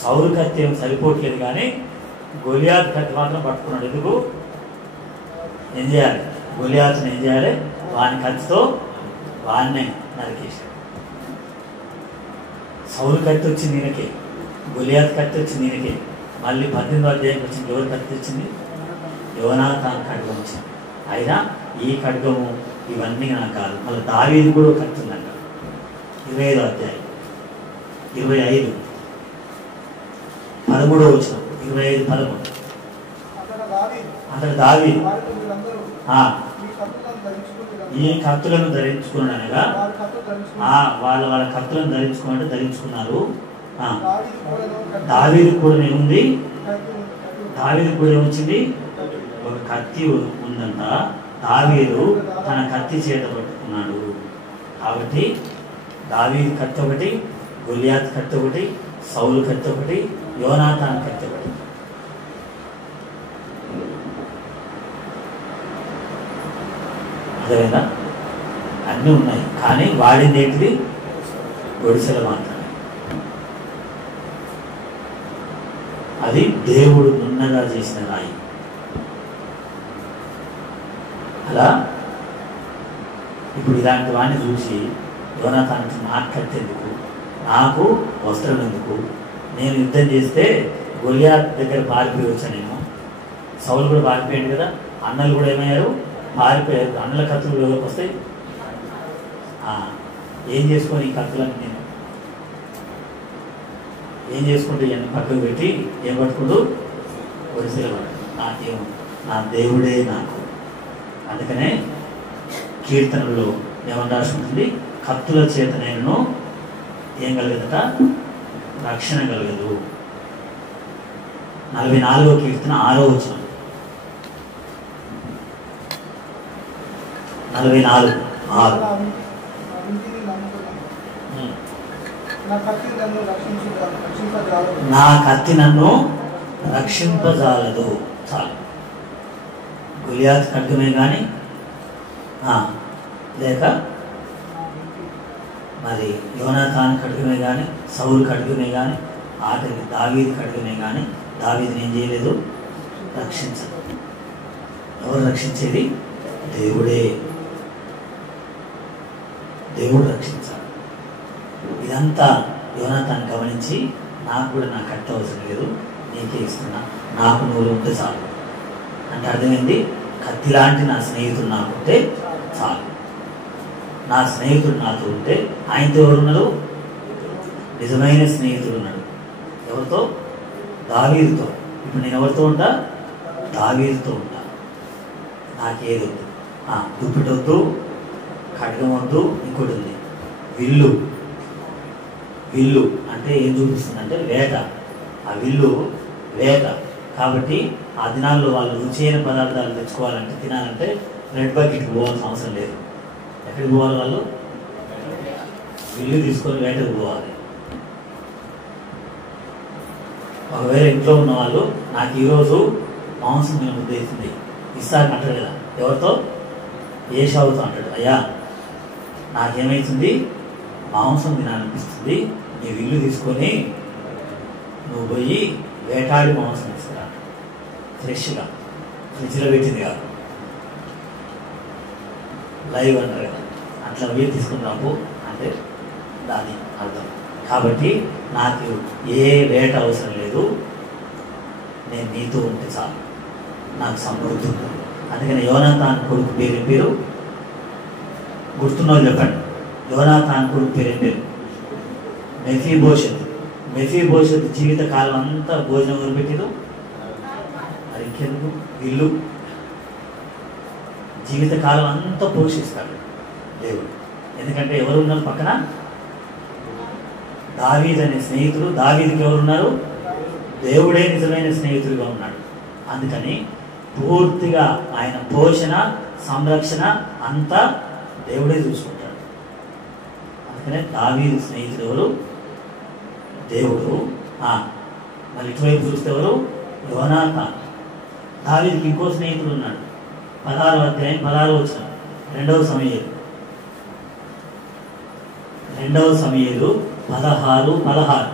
సౌలు కత్తి ఏం సరిపోవట్లేదు, కానీ గొలియాత్ కత్తి మాత్రం పట్టుకున్నాడు. ఎందుకు? ఏం చేయాలి? గొలియాతుని ఏం చేయాలి? వాని కత్తితో వాన్నే నరికేశాడు. సౌలు కత్తి వచ్చింది ఈయనకే, గొలియాత్ కత్తి వచ్చింది ఈయనకే. మళ్ళీ 18వ అధ్యాయంకి వచ్చింది ఎవరు కత్తి వచ్చింది? యోనాతాన్ ఖడ్గం వచ్చింది. అయినా ఈ ఖడ్గము ఇవన్నీ నాకు కాదు. మళ్ళీ దావీదు కూడా కత్తి ఉందంట. 25వ అధ్యాయం 25, 13వ వచనం. 25, 13. అతడు దావీదు ఈ కత్తులను ధరించుకున్నానగా వాళ్ళ కత్తులను ధరించుకున్నారు. దావీదు కూడా ఏముంది? దావీదు కూడా ఏమొచ్చింది? ఒక కత్తి ఉందంట. దావీదు తన కత్తి చేత పట్టుకున్నాడు. కాబట్టి దావీదు కత్తి ఒకటి, గొలియాత్ కత్తి ఒకటి, సౌలు కత్తి ఒకటి, యోనాతాన్ కత్తి ఒకటి. అదేనా? అన్నీ ఉన్నాయి, కానీ వాడింది ఏంటిది? ఒడిసెలు మాత్రమే. అది దేవుడు నున్నగా చేసిన రాయి. అలా ఇప్పుడు ఇలాంటి వాడిని చూసి యోనాతానికి నాకు కత్తి ఎందుకు, నాకు వస్త్రం ఎందుకు, నేను యుద్ధం చేస్తే గొలియాత్ దగ్గర పారిపోయవచ్చా? నేను సౌలు కూడా పారిపోయాడు కదా, అన్నలు కూడా ఏమయ్యారు? పారిపోయారు. అన్నల కత్తులు ఎవరికి వస్తాయి? ఏం చేసుకొని ఈ కత్తులను నేను ఏం చేసుకుంటే ఇవన్నీ పక్కకు పెట్టి ఏం పట్టుకుంటూ ఒడిసెలు పట్టు. నాకేం, నా దేవుడే నాకు. అందుకనే కీర్తనలో ఏమని రాసి ఉంటుంది? కత్తుల చేత నేను ఏం కలగదట? రక్షణ కలగదు. 44వ కీర్తన 6వ వచనం. 44:6. నా కత్తి నన్ను రక్షింపజాలదు. చాలు. గొలియాత్ ఖడ్గమే కానీ లేక మరి యోనాతాన్ ఖడ్గమే కానీ, సౌలు ఖడ్గమే కానీ, ఆఖరికి దావీదు ఖడ్గమే కానీ దావీదుని ఏం చేయలేదు? రక్షించదు. ఎవరు రక్షించేది? దేవుడే. దేవుడు రక్షించాలి. ఇదంతా యోనాతాన్ గమనించి, నాకు కూడా నా కత్తి అవసరం లేదు, నీకే ఇస్తున్నా, నాకు నువ్వు ఉంటే చాలు అంటే అర్థమైంది. కత్తి లాంటి నా స్నేహితుడు నాకుంటే చాలు. నా స్నేహితుడు నాతో ఉంటే, ఆయనతో ఎవరున్నారు? నిజమైన స్నేహితుడు ఉన్నాడు. ఎవరితో? దావీదుతో. ఇప్పుడు నేను ఎవరితో ఉంటా? దావీదుతో ఉంటా. నాకేది వద్దు, దుప్పిటి వద్దు, ఖడ్గం వద్దు, ఇంకోటి ఉంది విల్లు. విల్లు అంటే ఏం చూపిస్తుందంటే వేట. ఆ విల్లు వేట. కాబట్టి ఆ దినాల్లో వాళ్ళు రుచైన పదార్థాలు తెచ్చుకోవాలంటే, తినాలంటే రెడ్ బకెట్కి పోవాల్సిన అవసరం లేదు. ఎక్కడికి పోవాలి? వాళ్ళు విల్లు తీసుకొని వేటకు పోవాలి. ఒకవేళ ఇంట్లో ఉన్న వాళ్ళు నాకు ఈరోజు మాంసం నేను ఉద్దేశింది ఇస్తాను అంటాడు కదా. ఎవరితో? ఏషావుతో అంటాడు. అయ్యా నాకేమైతుంది? మాంసం తినాలనిపిస్తుంది, నీ విల్లు తీసుకొని నువ్వు పోయి వేటాడి మాంసం తీసుకురా, ఫ్రెష్గా, ఫ్రిడ్జ్లో పెట్టింది కాదు, లైవ్ అంటారు కదా, అట్లా పోయి తీసుకుని రాపు అంటే దాని అర్థం. కాబట్టి నాకు ఏ వేట అవసరం లేదు, నేను నీతో ఉంటే చాలు, నాకు సమృద్ధి ఉంటుంది. అందుకని యోనాతాన్ కొడుకు పేరు గుర్తున్నది చెప్పండి. యోనాతాన్ కొడుకు పేరు మెఫీబోషెత్. మెఫీబోషెత్ జీవిత కాలం అంతా భోజనం వదిలిపెట్టిరు. మరి ఇంకెందుకు? ఇల్లు జీవితకాలం అంతా పోషిస్తాడు దేవుడు. ఎందుకంటే ఎవరు ఉన్నారు పక్కన? దావీదు అనే స్నేహితుడు. దావీదుకి ఎవరున్నారు? దేవుడే నిజమైన స్నేహితుడిగా ఉన్నాడు. అందుకని పూర్తిగా ఆయన పోషణ సంరక్షణ అంతా దేవుడే చూసుకుంటాడు. అందుకనే దావీదు స్నేహితుడు ఎవరు? దేవుడు. మరి ఇటువైపు చూస్తే ఎవరు? యోనాతాను. దావీదుకి ఇంకో స్నేహితుడు ఉన్నాడు. 16వ అధ్యాయం 16వ వచనం, 2వ సమూయేలు 16:16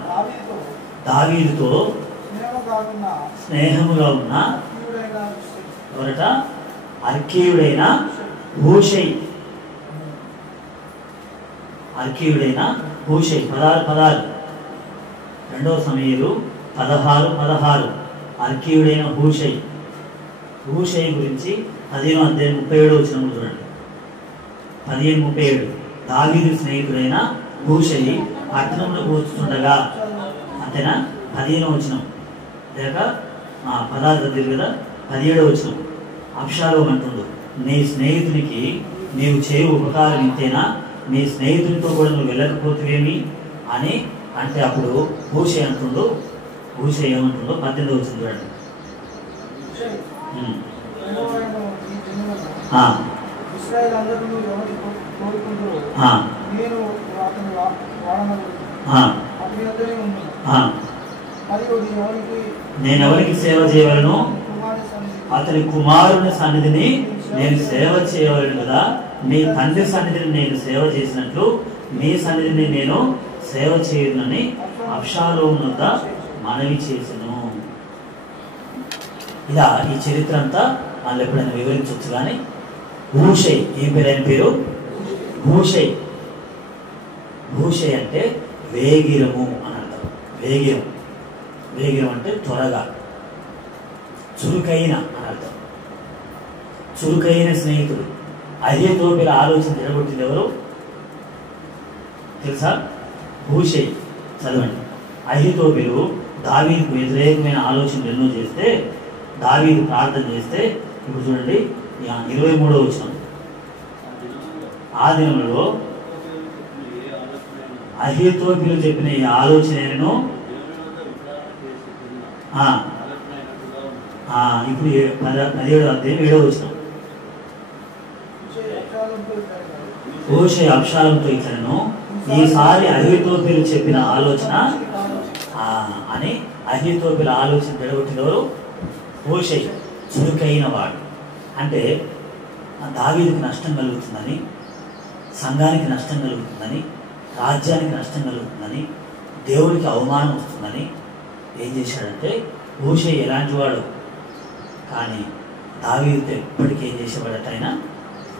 దావీదుతో స్నేహముగా ఉన్న ఎవరట? అర్కీయుడైన హూషై. 16 2వ సమూయేలు 16 అర్కీయుడైన హూషై. హూషై గురించి 15వ అధ్యాయం 37వ వచనం చూడండి. 15:37 దావీదు స్నేహితుడైన హూషై పట్టణంలో కూర్చుండగా, అంతేనా? 15వ వచనం లేక 16 కదా, 17వ వచనం అబ్షాలోము అంటుండు, నీ స్నేహితునికి నీవు చేయు ఉపకారం ఇంతేనా? నీ స్నేహితునితో కూడా నువ్వు వెళ్ళకపోతేవేమి అని అంటే అప్పుడు హూషై అంటుండు. హూషై ఏమంటుండో 18వ వచనం చూడండి. నేను ఎవరికి సేవ చేయవలను? అతని కుమారుని సన్నిధిని నేను సేవ చేయవలను కదా. మీ తండ్రి సన్నిధిని నేను సేవ చేసినట్లు మీ సన్నిధిని నేను సేవ చేయనని అబ్షాలోము వద్ద మనవి చేసెను. ఇలా ఈ చరిత్ర అంతా వాళ్ళు ఎప్పుడైనా వివరించవచ్చు. కానీ హూషై ఏం పేరు? ఆయన పేరు హూషై. హూషై అంటే వేగిరము అని అర్థం. వేగిరం అంటే త్వరగా, చురుకైన అని అర్థం. చురుకైన స్నేహితుడు. అహీతోపెల ఆలోచన జరగొట్టింది ఎవరు తెలుసా? హూషై. చదవండి. అహీతోపెలు దావీదుకు వ్యతిరేకమైన ఆలోచనలు ఎన్నో చేస్తే, దావీదు ప్రార్థన చేస్తే, ఇప్పుడు చూడండి 23వ వచనం, ఆ దినంలో అహీతోపెలు చెప్పిన ఈ ఆలోచనను ఇప్పుడు 17వ అధ్యాయం 7వ వచనం, హూషై అబ్షాలోముతో ఇట్లను, ఈసారి అహీతోపెలు చెప్పిన ఆలోచన అని అహీతోపెల ఆలోచన జరగొట్టినవారు హూషై. చురుకైన వాడు. అంటే దావీదుకి నష్టం కలుగుతుందని, సంఘానికి నష్టం కలుగుతుందని, రాజ్యానికి నష్టం కలుగుతుందని, దేవుడికి అవమానం వస్తుందని ఏం చేశాడంటే, హూషై ఎలాంటి వాడు కానీ దావీదుతో ఎప్పటికీ ఏం చేసేవాడట ఆయన?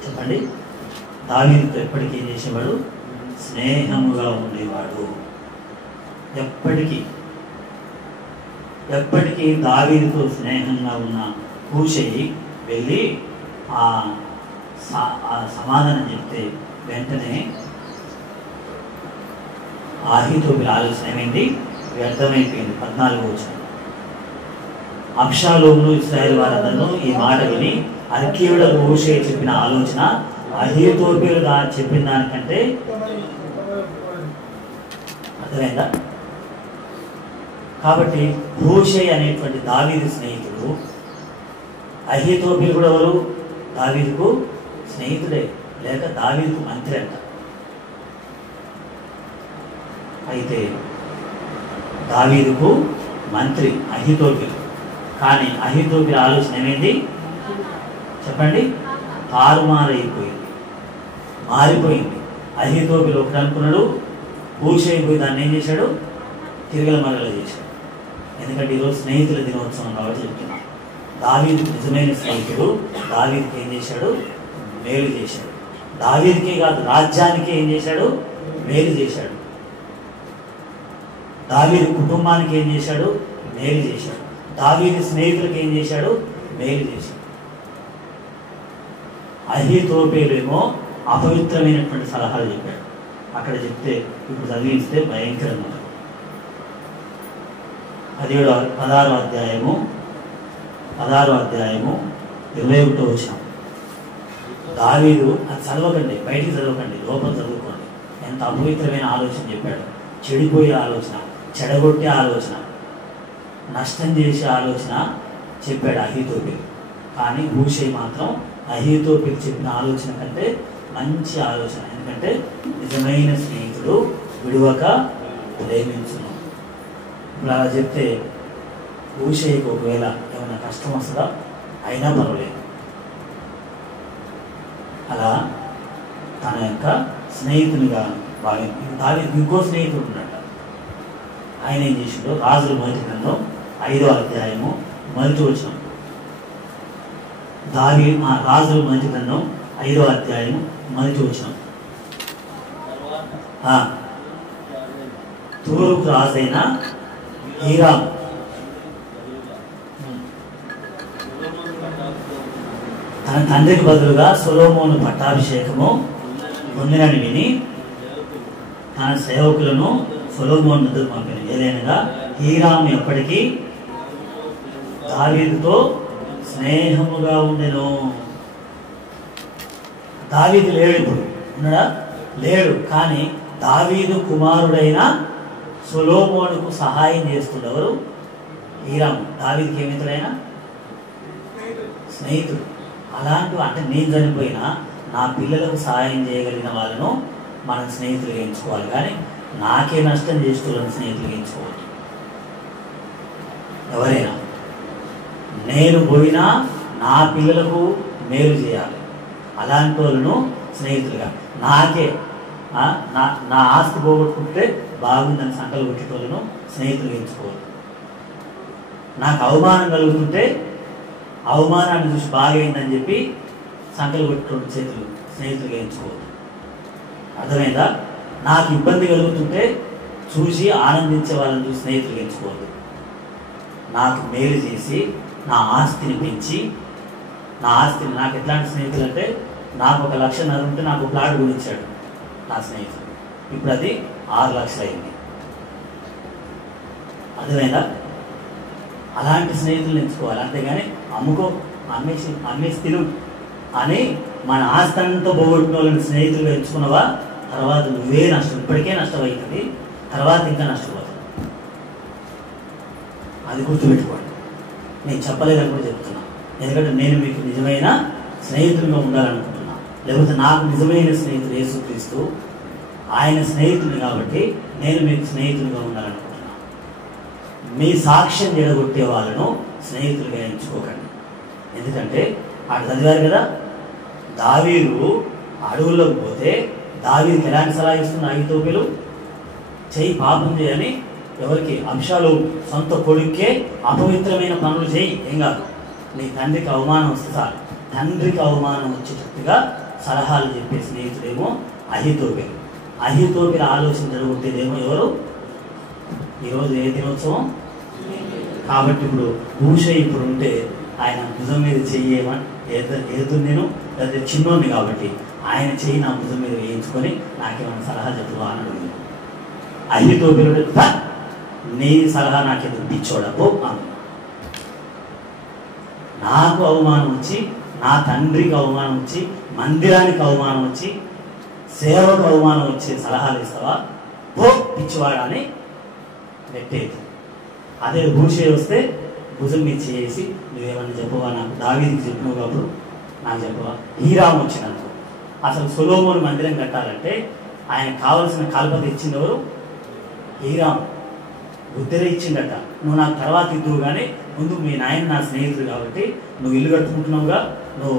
చెప్పండి. దావీదుతో ఎప్పటికీ ఏం చేసేవాడు? స్నేహముగా ఉండేవాడు. ఎప్పటికీ దావీదుతో స్నేహంగా ఉన్న హూషై వెళ్ళి ఆ సమాధానం చెప్తే వెంటనే అహీతోపెల ఆలోచన ఏమైంది? వ్యర్థమైపోయింది. 14వ వచనం, అబ్షాలోమును ఇశ్రాయేలు వారందరూ ఈ మాట విని అర్కీయుడకు హూషై చెప్పిన ఆలోచన అహీతోపెలు చెప్పిన దానికంటే అర్థమైందా? కాబట్టి హూషై అనేటువంటి దావీదు స్నేహితుడు. అహీతోపెలు కూడా ఎవరు? దావీదుకు స్నేహితుడే, లేక దావీదుకు మంత్రి అంట. అయితే దావీదుకు మంత్రి అహీతోపెలు. కానీ అహీతోపెల ఆలోచన ఏమైంది చెప్పండి? మారిపోయింది. అహీతోపెలు ఒకటి అనుకున్నాడు, హూషై పోయి దాన్ని ఏం చేశాడు? తిరగల మరగల చేశాడు. ఎందుకంటే ఈరోజు స్నేహితుల దినోత్సవం కాబట్టి చెప్తున్నా. దావీదు నిజమైన స్నేహితుడు. దావీదుకి ఏం చేశాడు? మేలు చేశాడు. దావీదుకే కాదు, రాజ్యానికి ఏం చేశాడు? మేలు చేశాడు. దావీదు కుటుంబానికి ఏం చేశాడు? మేలు చేశాడు. దావీదు స్నేహితులకు ఏం చేశాడు? మేలు చేశాడు. అహీతోపెలు ఏమో అపవిత్రమైనటువంటి సలహాలు చెప్పాడు. అక్కడ చెప్తే ఇప్పుడు చదివిస్తే భయంకరంగా 16వ అధ్యాయము 21వ వచనం. దావీదు అది చదవకండి, బయటికి చదవకండి, లోపల చదువుకోండి. ఎంత అపవిత్రమైన ఆలోచన చెప్పాడు. చెడిపోయే ఆలోచన, చెడగొట్టే ఆలోచన. నష్టం చేసే ఆలోచన చెప్పాడు అహీతోపెలు. కానీ హూషై మాత్రం అహీతోపెలు చెప్పిన ఆలోచన కంటే మంచి ఆలోచన. ఎందుకంటే నిజమైన స్నేహితుడు విడువక ప్రేమించును. ఇప్పుడు అలా చెప్తే హూషైకి ఒకవేళ ఏమైనా కష్టం వస్తుందా? అయినా పర్వాలేదు. అలా తన యొక్క స్నేహితునిగా దావీదుకు ఇంకో స్నేహితుడు ఉన్నట్ట. ఆయన ఏం చేసిండో రాజుల మొదటి గ్రంథం 5వ అధ్యాయము మొదటి వచనం. రాజుల మొదటి గ్రంథం 5వ అధ్యాయము మొదటి వచనం. తూర్పు రాజైన హీరాము తన తండ్రికి బదులుగా సొలొమోను పట్టాభిషేకము పొందినని విని తన సేవకులను సొలొమోను వద్దకు పంపిన. ఏదైనా హీరాము ఎప్పటికీ దావీదుతో స్నేహముగా ఉండెను. దావీదు లేడు, ఇప్పుడు ఉన్నాడా? లేడు. కానీ దావీదు కుమారుడైన సొలొమోనుకు సహాయం చేస్తున్నవారు హీరాము. దావీదుకి ఏమితుడైనా స్నేహితుడు. అలాంటి అంటే నేను చనిపోయినా నా పిల్లలకు సహాయం చేయగలిగిన వాళ్ళను మనం స్నేహితులుగా ఎంచుకోవాలి. కానీ నాకే నష్టం చేస్తున్న స్నేహితులుగా ఎంచుకోవాలి. ఎవరైనా నేను పోయినా నా పిల్లలకు మేలు చేయాలి, అలాంటి వాళ్ళను స్నేహితులుగా. నాకే నా ఆస్తి పోగొట్టుకుంటే బాగుందని సంకలు కొట్టేటోళ్ళను స్నేహితులుగా ఎంచుకోవాలి. నాకు అవమానం కలుగుతుంటే అవమానాన్ని చూసి బాగైందని చెప్పి సంకలు కొట్టుకుంటూ చేతులు స్నేహితులుగా ఎంచుకోవద్దు. అర్థమైందా? నాకు ఇబ్బంది కలుగుతుంటే చూసి ఆనందించే వాళ్ళని చూసి స్నేహితులుగా ఎంచుకోవద్దు. నాకు మేలు చేసి నా ఆస్తిని పెంచి నా ఆస్తిని, నాకు ఎట్లాంటి స్నేహితులు అంటే నాకు 1 లక్షన్నర ఉంటే నాకు ప్లాట్ గురించాడు నా స్నేహితుడు. ఇప్పుడు అది 6 లక్షలు అయింది. అర్థమైందా? అలాంటి స్నేహితులను ఎంచుకోవాలి. అంతేగాని అమ్మేసి తిను అని మన ఆస్తి అంతా పోగొట్టిన వాళ్ళని స్నేహితులుగా ఎంచుకున్నవా, తర్వాత నువ్వే నష్టం, ఇప్పటికే నష్టమవుతుంది, తర్వాత ఇంకా నష్టపోతుంది. అది గుర్తుపెట్టుకోండి. నేను చెప్పలేదని కూడా చెప్తున్నా. ఎందుకంటే నేను మీకు నిజమైన స్నేహితులుగా ఉండాలనుకుంటున్నా. లేకపోతే నాకు నిజమైన స్నేహితుడు యేసుక్రీస్తు, ఆయన స్నేహితుడు కాబట్టి నేను మీకు స్నేహితులుగా ఉండాలనుకుంటున్నా. మీ సాక్ష్యం జడగొట్టే వాళ్ళను స్నేహితులుగా ఎంచుకోకండి. ఎందుకంటే అటు చదివారు కదా, దావీదు అడవుల్లోకి పోతే దావీదుకి ఎలాంటి సలహా ఇస్తుంది అహీతోపెలు? చెయ్యి, పాపం చేయని. ఎవరికి? అబ్షాలోము సొంత కొడుక్కే అపవిత్రమైన పనులు చేయి, ఏం కాదు, నీ తండ్రికి అవమానం వస్తే చాలు. తండ్రికి అవమానం వచ్చేటట్టుగా సలహాలు చెప్పే స్నేహితుడేమో అహీతోపెలు. అహీతోపెలు ఆలోచన జరుగుతుందేమో ఎవరు? ఈరోజు ఏ దినోత్సవం కాబట్టి ఇప్పుడు హూషై ఇప్పుడు ఉంటే ఆయన భుజం మీద చెయ్యేమని ఏదో నేను లేదా చిన్నోడిని కాబట్టి ఆయన చెయ్యి నా భుజం మీద వేయించుకొని నాకేమైనా సలహా చెప్పు అని అడుగుతుంది. అహీతోపెలు నీ సలహా నాకెందుకు పిచ్చోడపో అను. నాకు అవమానం వచ్చి, నా తండ్రికి అవమానం వచ్చి, మందిరానికి అవమానం వచ్చి, సేవకు అవమానం వచ్చే సలహాలు ఇస్తావా? పో పిచ్చివాడా అని నెట్టేది. అదే హూషై వస్తే భుజం మీద చేసి నువ్వేమన్నా చెప్పవా, నాకు దావీదుకి చెప్పినావు కాబట్టి నాకు చెప్పవా. హీరాము వచ్చినందుకు అసలు సొలొమోను మందిరం కట్టాలంటే ఆయన కావలసిన కల్పత ఇచ్చింది ఎవరు? హీరాము. బుద్ధిరే ఇచ్చిండట. నువ్వు నాకు తర్వాత ఇద్దువు, కానీ ముందు మీ నాయన నా స్నేహితుడు కాబట్టి నువ్వు ఇల్లు కట్టుకుంటున్నావుగా, నువ్వు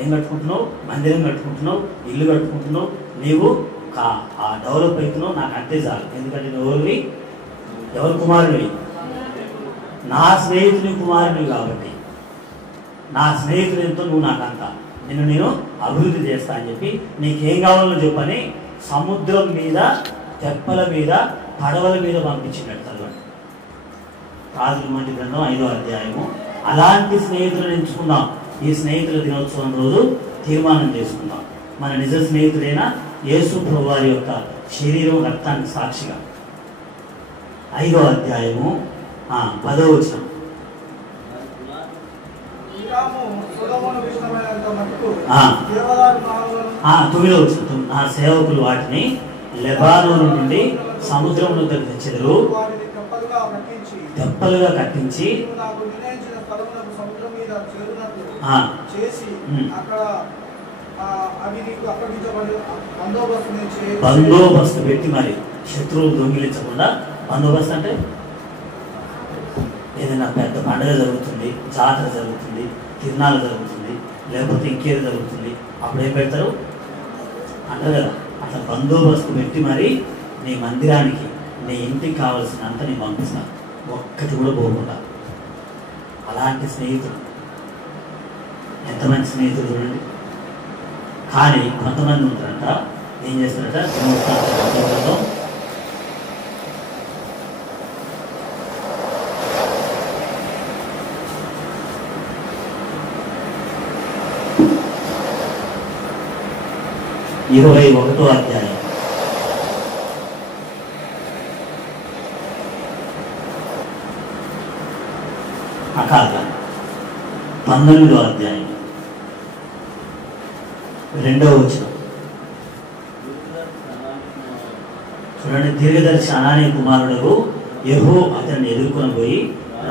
ఏం కట్టుకుంటున్నావు? మందిరం కట్టుకుంటున్నావు, ఇల్లు కట్టుకుంటున్నావు, నీవు డెవలప్ అవుతున్నావు, నాకు అంతే చాలు. ఎందుకంటే నువ్వు ఎవరు కుమారుడివి? నా స్నేహితుని కుమారుడివి కాబట్టి నా స్నేహితుడు ఎంతో నువ్వు నాకంత, నేను అభివృద్ధి చేస్తా అని చెప్పి నీకేం కావాలో చెప్పని సముద్రం మీద, తెప్పల మీద, పడవల మీద పంపించినట్టు చదవండి. రాజుల మొదటి గ్రంథం 5వ అధ్యాయము. అలాంటి స్నేహితులను ఎంచుకుందాం. ఈ స్నేహితుల దినోత్సవం రోజు తీర్మానం చేసుకుందాం. మన నిజ స్నేహితుడైన యేసు ప్రభువారి యొక్క శరీరం, రక్తానికి సాక్షిగా 5వ అధ్యాయము 10వ వచనం. 9వ వచనం. నా సేవకులు వాటిని లెబానోను నుండి సముద్రమును తెచ్చెదరు, తెప్పలుగా కట్టించి బందోబస్తు పెట్టి మరి శత్రువులు దొంగిలించకుండా. బందోబస్తు అంటే ఏదైనా పెద్ద పండుగ జరుగుతుంది, జాతర జరుగుతుంది, తిరునాళ్ళు జరుగుతుంది, లేకపోతే ఇంకేది జరుగుతుంది, అప్పుడు ఏం పెడతారు అంటారు కదా, అట్లా బందోబస్తు పెట్టి మరి నీ మందిరానికి నీ ఇంటికి కావాల్సినంత నేను పంపిస్తాను, ఒక్కటి కూడా పోకుండా. అలాంటి స్నేహితుడు, ఎంతమంది స్నేహితుడు చూడండి. కానీ కొంతమంది ఉంటారంట, ఏం చేస్తారట, 21వ అధ్యాయం అకాల 19వ అధ్యాయం 2వ వచనం చూడండి. దీర్ఘదర్శి అనానీ కుమారుడు యెహూ అతన్ని ఎదుర్కొని పోయి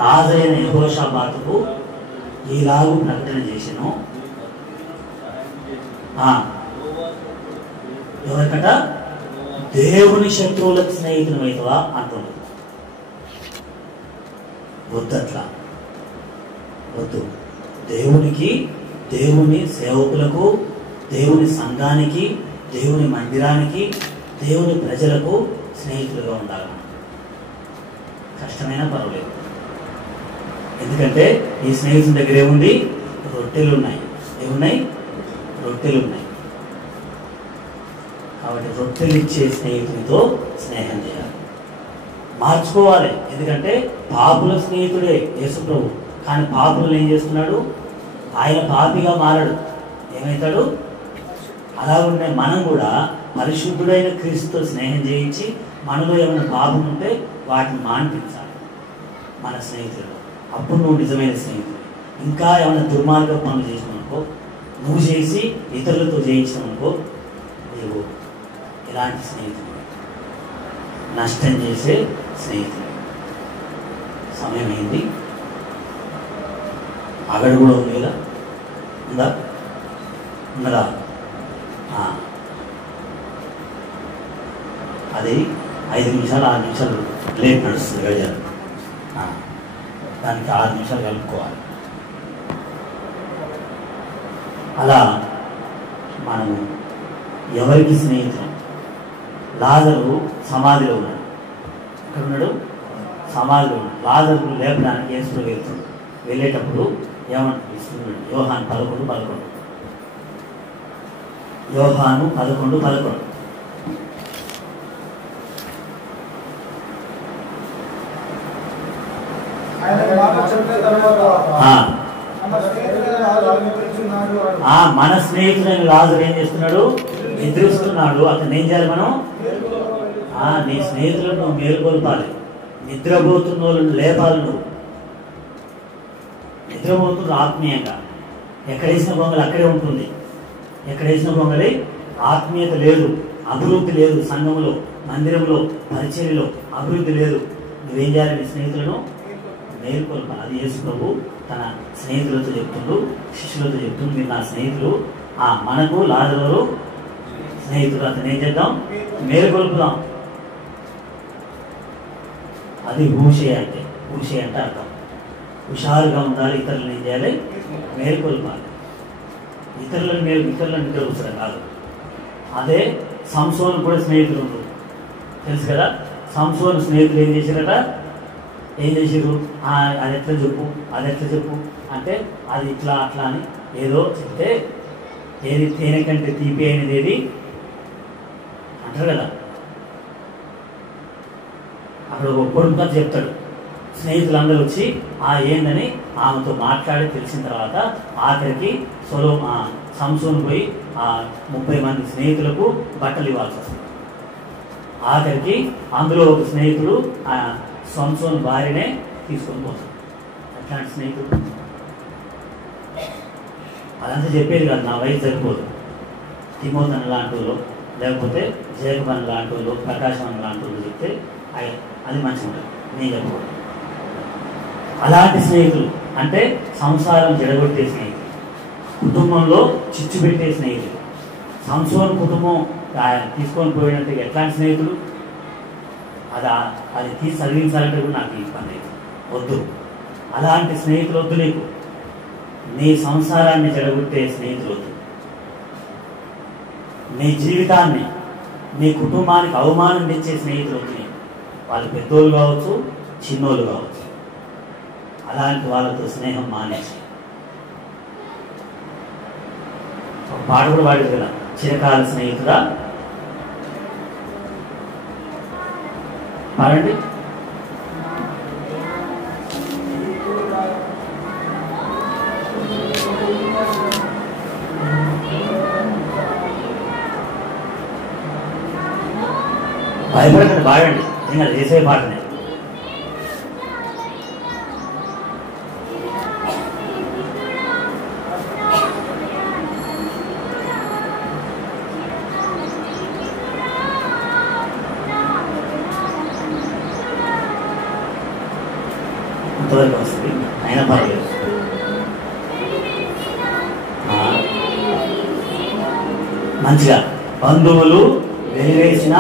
రాజైన యెహోషాపాతుకు ఈలాగు ప్రకటన చేసెను. ఎవరికట, దేవుని శత్రువులకు స్నేహితులు అవుతావా అంటున్నాడు. వద్దట్లా, వద్దు. దేవునికి, దేవుని సేవకులకు, దేవుని సంఘానికి, దేవుని మందిరానికి, దేవుని ప్రజలకు స్నేహితులుగా ఉండాలి. కష్టమైనా పర్వాలేదు. ఎందుకంటే ఈ స్నేహితుని దగ్గర ఏముంది, రొట్టెలు ఉన్నాయి. ఏమున్నాయి, రొట్టెలు ఉన్నాయి. కాబట్టి రొట్టెలు ఇచ్చే స్నేహితునితో స్నేహం చేయాలి, మార్చుకోవాలి. ఎందుకంటే పాపుల స్నేహితుడే యేసుప్రభు. కానీ పాపులను ఏం చేస్తున్నాడు, ఆయన పాపిగా మారడు, ఏమవుతాడు. అలా ఉండే మనం కూడా పరిశుద్ధుడైన క్రీస్తుతో స్నేహం చేయించి మనలో ఏమైనా పాపం ఉంటే వాటిని మాన్పించాలి మన స్నేహితులు. అప్పుడు నువ్వు నిజమైన స్నేహితుడు. ఇంకా ఏమైనా దుర్మార్గ పనులు చేసినావనుకో, నువ్వు చేసి ఇతరులతో చేయించినావనుకో, నీవు ఇలాంటి స్నేహితుడు, నష్టం చేసే స్నేహితుడు. సమయం అయింది. అగడు కూడా ఉంది కదా, ఉందా, ఉన్నదా? అది 5 నిమిషాలు 6 నిమిషాలు లేట్ నడుస్తుంది గడియారం. దానికి 6 నిమిషాలు కలుపుకోవాలి. అలా మనము ఎవరికి స్నేహితులం. లాజరు సమాధిలో ఉన్నాడు. ఎక్కడ ఉన్నాడు, సమాధిలో ఉన్నాడు. లాజరు లేపడానికి యేసు వెళ్తున్నాడు. వెళ్ళేటప్పుడు ఏమంటున్నాడు, యోహాను 11:11. యోహాను 11:11. మన స్నేహితుడైన లాజరు ఏం చేస్తున్నాడు, నిద్రిస్తున్నాడు. అతను ఏం చేయాలి మనం, నీ స్నేహితులను నువ్వు మేలుకొల్పాలి. నిద్రపోతున్న వాళ్ళను లేపాలి. నువ్వు నిద్రపోతున్న ఆత్మీయంగా. ఎక్కడేసిన బొంగలు అక్కడే ఉంటుంది. ఎక్కడేసిన బొంగలి ఆత్మీయత లేదు, అభివృద్ధి లేదు. సంఘంలో, మందిరంలో, పరిచర్యలో అభివృద్ధి లేదు. నువ్వేం చేయాలి, నీ స్నేహితులను మేలుకొల్పాలి. అది యేసు ప్రభు తన స్నేహితులతో చెప్తుండు, శిష్యులతో చెప్తుండు, మీరు నా స్నేహితులు. మనకు లాజరు స్నేహితుడు. అతను ఏం చేద్దాం, మేలుకొల్పుదాం. అది హూషే అంటే. హూషే అంటే అర్థం హుషారుగా ఉండాలి. ఇతరులను ఏం చేయాలి, మేలుకొల్పాలి. ఇతరులను నిద్రపుచ్చడం కాదు. అదే సంసోను కూడా స్నేహితులు ఉండు, తెలుసు కదా. సంసోను స్నేహితులు ఏం చేశారట, ఏం చేసారు, అది ఎట్లా చెప్పు, అది ఎట్లా చెప్పు అంటే, అది ఇట్లా అట్లా అని ఏదో చెప్తే, ఏది తేనె కంటే తీపి అయినది ఏది అంటారు కదా. అక్కడ ఒక పొడుపు కథ చెప్తాడు. స్నేహితులందరూ వచ్చి ఏందని ఆమెతో మాట్లాడి తెలిసిన తర్వాత ఆఖరికి సంసోను పోయి 30 మంది స్నేహితులకు బట్టలు ఇవ్వాల్సి వస్తుంది. ఆఖరికి అందులో ఒక స్నేహితుడు సంసోను భార్యనే తీసుకొని పోతాడు. అట్లాంటి స్నేహితుడు. అదంతా చెప్పేది కాదు, నా వయసు సరిపోదు. తిమోతను లాంటి లేకపోతే జయకుమార్ లాంటి వాళ్ళు, ప్రకాశం లాంటి వాళ్ళు చెప్తే అది మంచిగా ఉంటుంది. నేను చెప్పకూడదు. అలాంటి స్నేహితులు అంటే సంసారం జడగొట్టే స్నేహితులు, కుటుంబంలో చిచ్చు పెట్టే స్నేహితులు. సంసోను కుటుంబం తీసుకొని పోయినట్టు ఎట్లాంటి స్నేహితులు, అది తీసి చదివించాలంటే కూడా నాకు ఇబ్బంది వద్దు. అలాంటి స్నేహితులు వద్దు నీకు. నీ సంసారాన్ని జడగొట్టే స్నేహితులు వద్దు. నీ జీవితాన్ని, నీ కుటుంబానికి అవమానం తెచ్చే స్నేహితులు వద్దు నీకు. వాళ్ళు పెద్దోళ్ళు కావచ్చు, చిన్నోళ్ళు కావచ్చు. అలాంటి వాళ్ళతో స్నేహం మానేసి. ఒక పాట కూడా పాడేది కదా, చిరకాల స్నేహితుడా పాడండి. భయపడకండి, పాడండి. ఇంకా చేసే పాటనే. అంతవరకు వస్తుంది, అయినా పర్లేదు. మంచిగా బంధువులు వెలివేసిన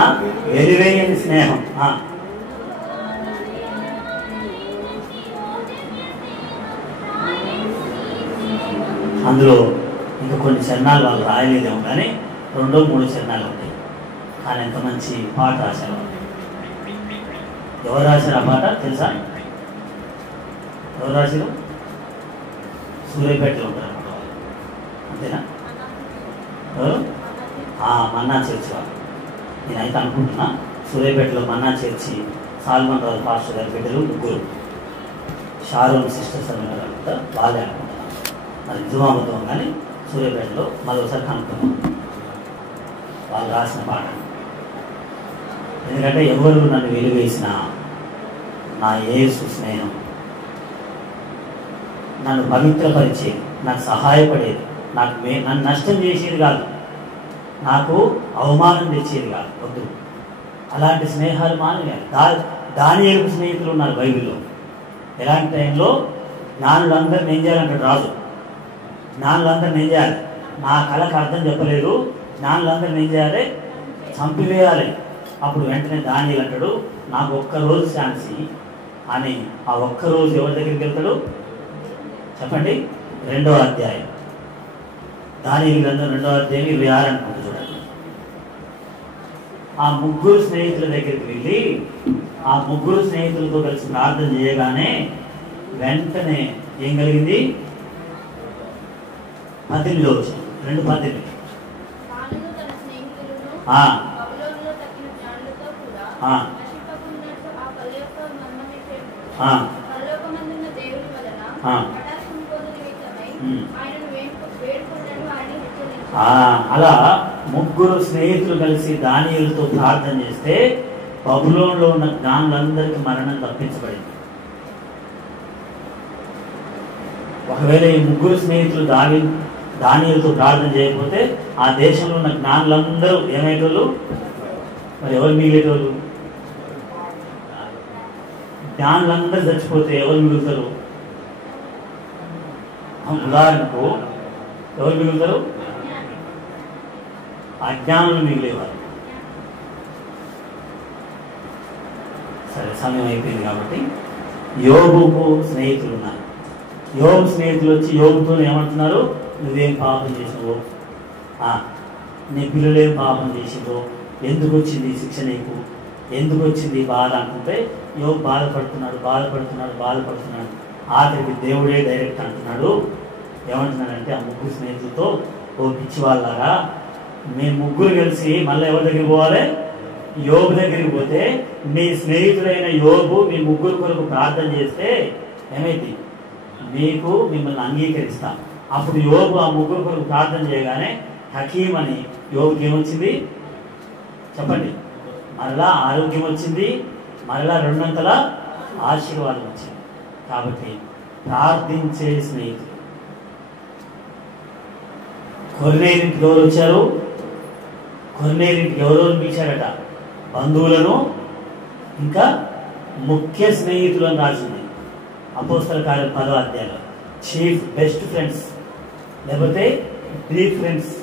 వెలివేయని స్నేహం. అందులో ఇంకా కొన్ని చరణాలు వాళ్ళు రాయలేదేమో కానీ 2-3 చరణాలు ఉంటాయి. కానీ ఎంత మంచి పాట రాశారు. ఎవరు రాశారు ఆ పాట తెలుసా? ఎవరు రాశారు? సూర్యాపేటలో ఉంటారు అంతేనా? ఎవరు? మన్నా చర్చి వాళ్ళు. నేనైతే అనుకుంటున్నా సూర్యాపేటలో మన్నా చర్చి సాల్మన్ రాజు పాస్టర్ గారి బిడ్డలు 3 షారోన్ సిస్టర్స్ అన్నారు కదా, వాళ్ళే అనుకుంటున్నాను. మరి నిజమాబద్ధం కానీ సూర్యాపేటలో మళ్ళీ ఒకసారి కనుక్కున్నాం వాళ్ళు రాసిన పాట. ఎందుకంటే ఎవరు నన్ను వెలివేసిన నా యేసు స్నేహం నన్ను పవిత్రపరిచేది, నాకు సహాయపడేది, నన్ను నష్టం చేసేది కాదు, నాకు అవమానం తెచ్చేది కాదు. వద్దు. అలాంటి స్నేహాలు మానేయాలి. దానియేలు స్నేహితులు ఉన్నారు బైబిల్లో. ఎలాంటి టైంలో జ్ఞానులందరిని ఏం చేయాలంటాడు రాజు. జ్ఞానులందరిని ఏం చేయాలి? నా కళకు అర్థం చెప్పలేదు, జ్ఞానులందరిని ఏం చేయాలి? చంపివేయాలి. అప్పుడు వెంటనే దానియేలు అంటాడు, నాకు ఒక్కరోజు ఛాన్సి అని. ఆ ఒక్కరోజు ఎవరి దగ్గరికి వెళ్తాడు చెప్పండి? 2వ అధ్యాయం, దానియేలు గ్రంథం 2వ అధ్యాయం 26 అనుకుంటా చూడండి. ఆ 3 స్నేహితుల దగ్గరికి వెళ్ళి ఆ 3 స్నేహితులతో కలిసి ప్రార్థన చేయగానే వెంటనే ఏం కలిగింది? 18వ వచనం, 2:18. అలా 3 స్నేహితులు కలిసి దానియేలుతో ప్రార్థన చేస్తే బబులోనులో ఉన్న జ్ఞానులందరికీ మరణం తప్పించబడింది. ఒకవేళ ఈ 3 స్నేహితులు దానియేలుతో ప్రార్థన చేయకపోతే ఆ దేశంలో ఉన్న జ్ఞానులందరూ ఏమయ్యేటోళ్ళు? మరి ఎవరు మిగిలేటోళ్ళు? జ్ఞానులందరూ చచ్చిపోతే ఎవరు మిగులుతారు? ఉదాహరణకు ఎవరు మిగులుతారు? అజ్ఞానులు మిగిలేవారు. సరే, సమయం అయిపోయింది కాబట్టి యోబుకు స్నేహితులు ఉన్నారు. యోబు స్నేహితులు వచ్చి యోబుతో ఏమంటున్నారు? నువ్వేం పాపం చేసినవో, నీ పిల్లలేం పాపం చేసిందో, ఎందుకు వచ్చింది శిక్ష నీకు, ఎందుకు వచ్చింది బాధ అనుకుంటే యోబు బాధపడుతున్నాడు. ఆఖరికి దేవుడే డైరెక్ట్ అంటున్నాడు. ఏమంటున్నాడంటే ఆ 3 స్నేహితులతో, ఓ పిచ్చి వాళ్ళారా, మేము 3 కలిసి మళ్ళీ ఎవరి దగ్గరికి పోవాలి? యోబు దగ్గరికి పోతే మీ స్నేహితుడైన యోబు మీ 3 కొరకు ప్రార్థన చేస్తే ఏమైంది? మిమ్మల్ని అంగీకరిస్తాం. అప్పుడు యోబు ఆ 3 కొరకు ప్రార్థన చేయగానే హకీమ్ అని యోబుకి ఏమొచ్చింది చెప్పండి? మరలా ఆరోగ్యం వచ్చింది, మరలా 2 ఆశీర్వాదం వచ్చింది. కాబట్టి ప్రార్థించే స్నేహితులు. కొర్నేలికి ఎవరు వచ్చారు? కొర్నేలింటికి ఎవరెవరు పిలిచాడట? బంధువులను, ఇంకా ముఖ్య స్నేహితులను రాసింది అపోస్తల కార్యం 10వ అధ్యాయంలో. చీఫ్ బెస్ట్ ఫ్రెండ్స్, లేకపోతే డీప్ ఫ్రెండ్స్,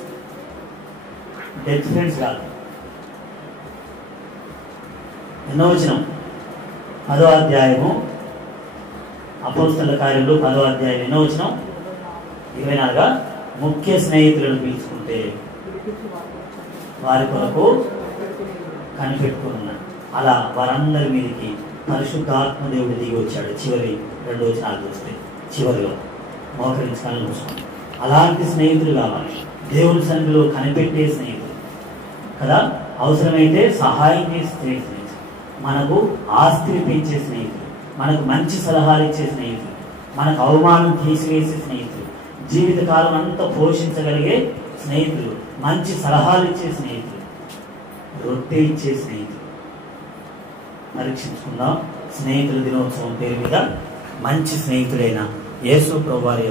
డెత్ ఫ్రెండ్స్ కాదు. ఎన్నో వచనం? 10వ అధ్యాయము అపోస్తల కార్యంలో 10వ అధ్యాయం ఎన్నో వచనం? 24. ముఖ్య స్నేహితులను పిలుచుకుంటే వారి కొరకు కనిపెట్టుకుని ఉన్నాడు. అలా వారందరి మీదకి పరిశుద్ధాత్మ దేవుడు దిగి వచ్చాడు. చివరి 2 వచనాలు చూస్తే చివరిలో మోకరించుకొని చూసుకోండి. అలాంటి స్నేహితులు కావాలి, దేవుని సన్నిధిలో కనిపెట్టే స్నేహితులు కదా. అవసరమైతే సహాయం చేసే స్నేహితులు, మనకు ఆస్తిని పెంచే స్నేహితులు, మనకు మంచి సలహాలు ఇచ్చే స్నేహితులు, మనకు అవమానం తీసివేసే స్నేహితులు, జీవితకాలం అంతా పోషించగలిగే స్నేహితులు, మంచి సలహాలు ఇచ్చే స్నేహితులు, రొట్టె ఇచ్చే స్నేహితులు. పరీక్షించుకుందాం. స్నేహితుల దినోత్సవం పేరు మీద మంచి స్నేహితుడైన యేసు ప్రభువారి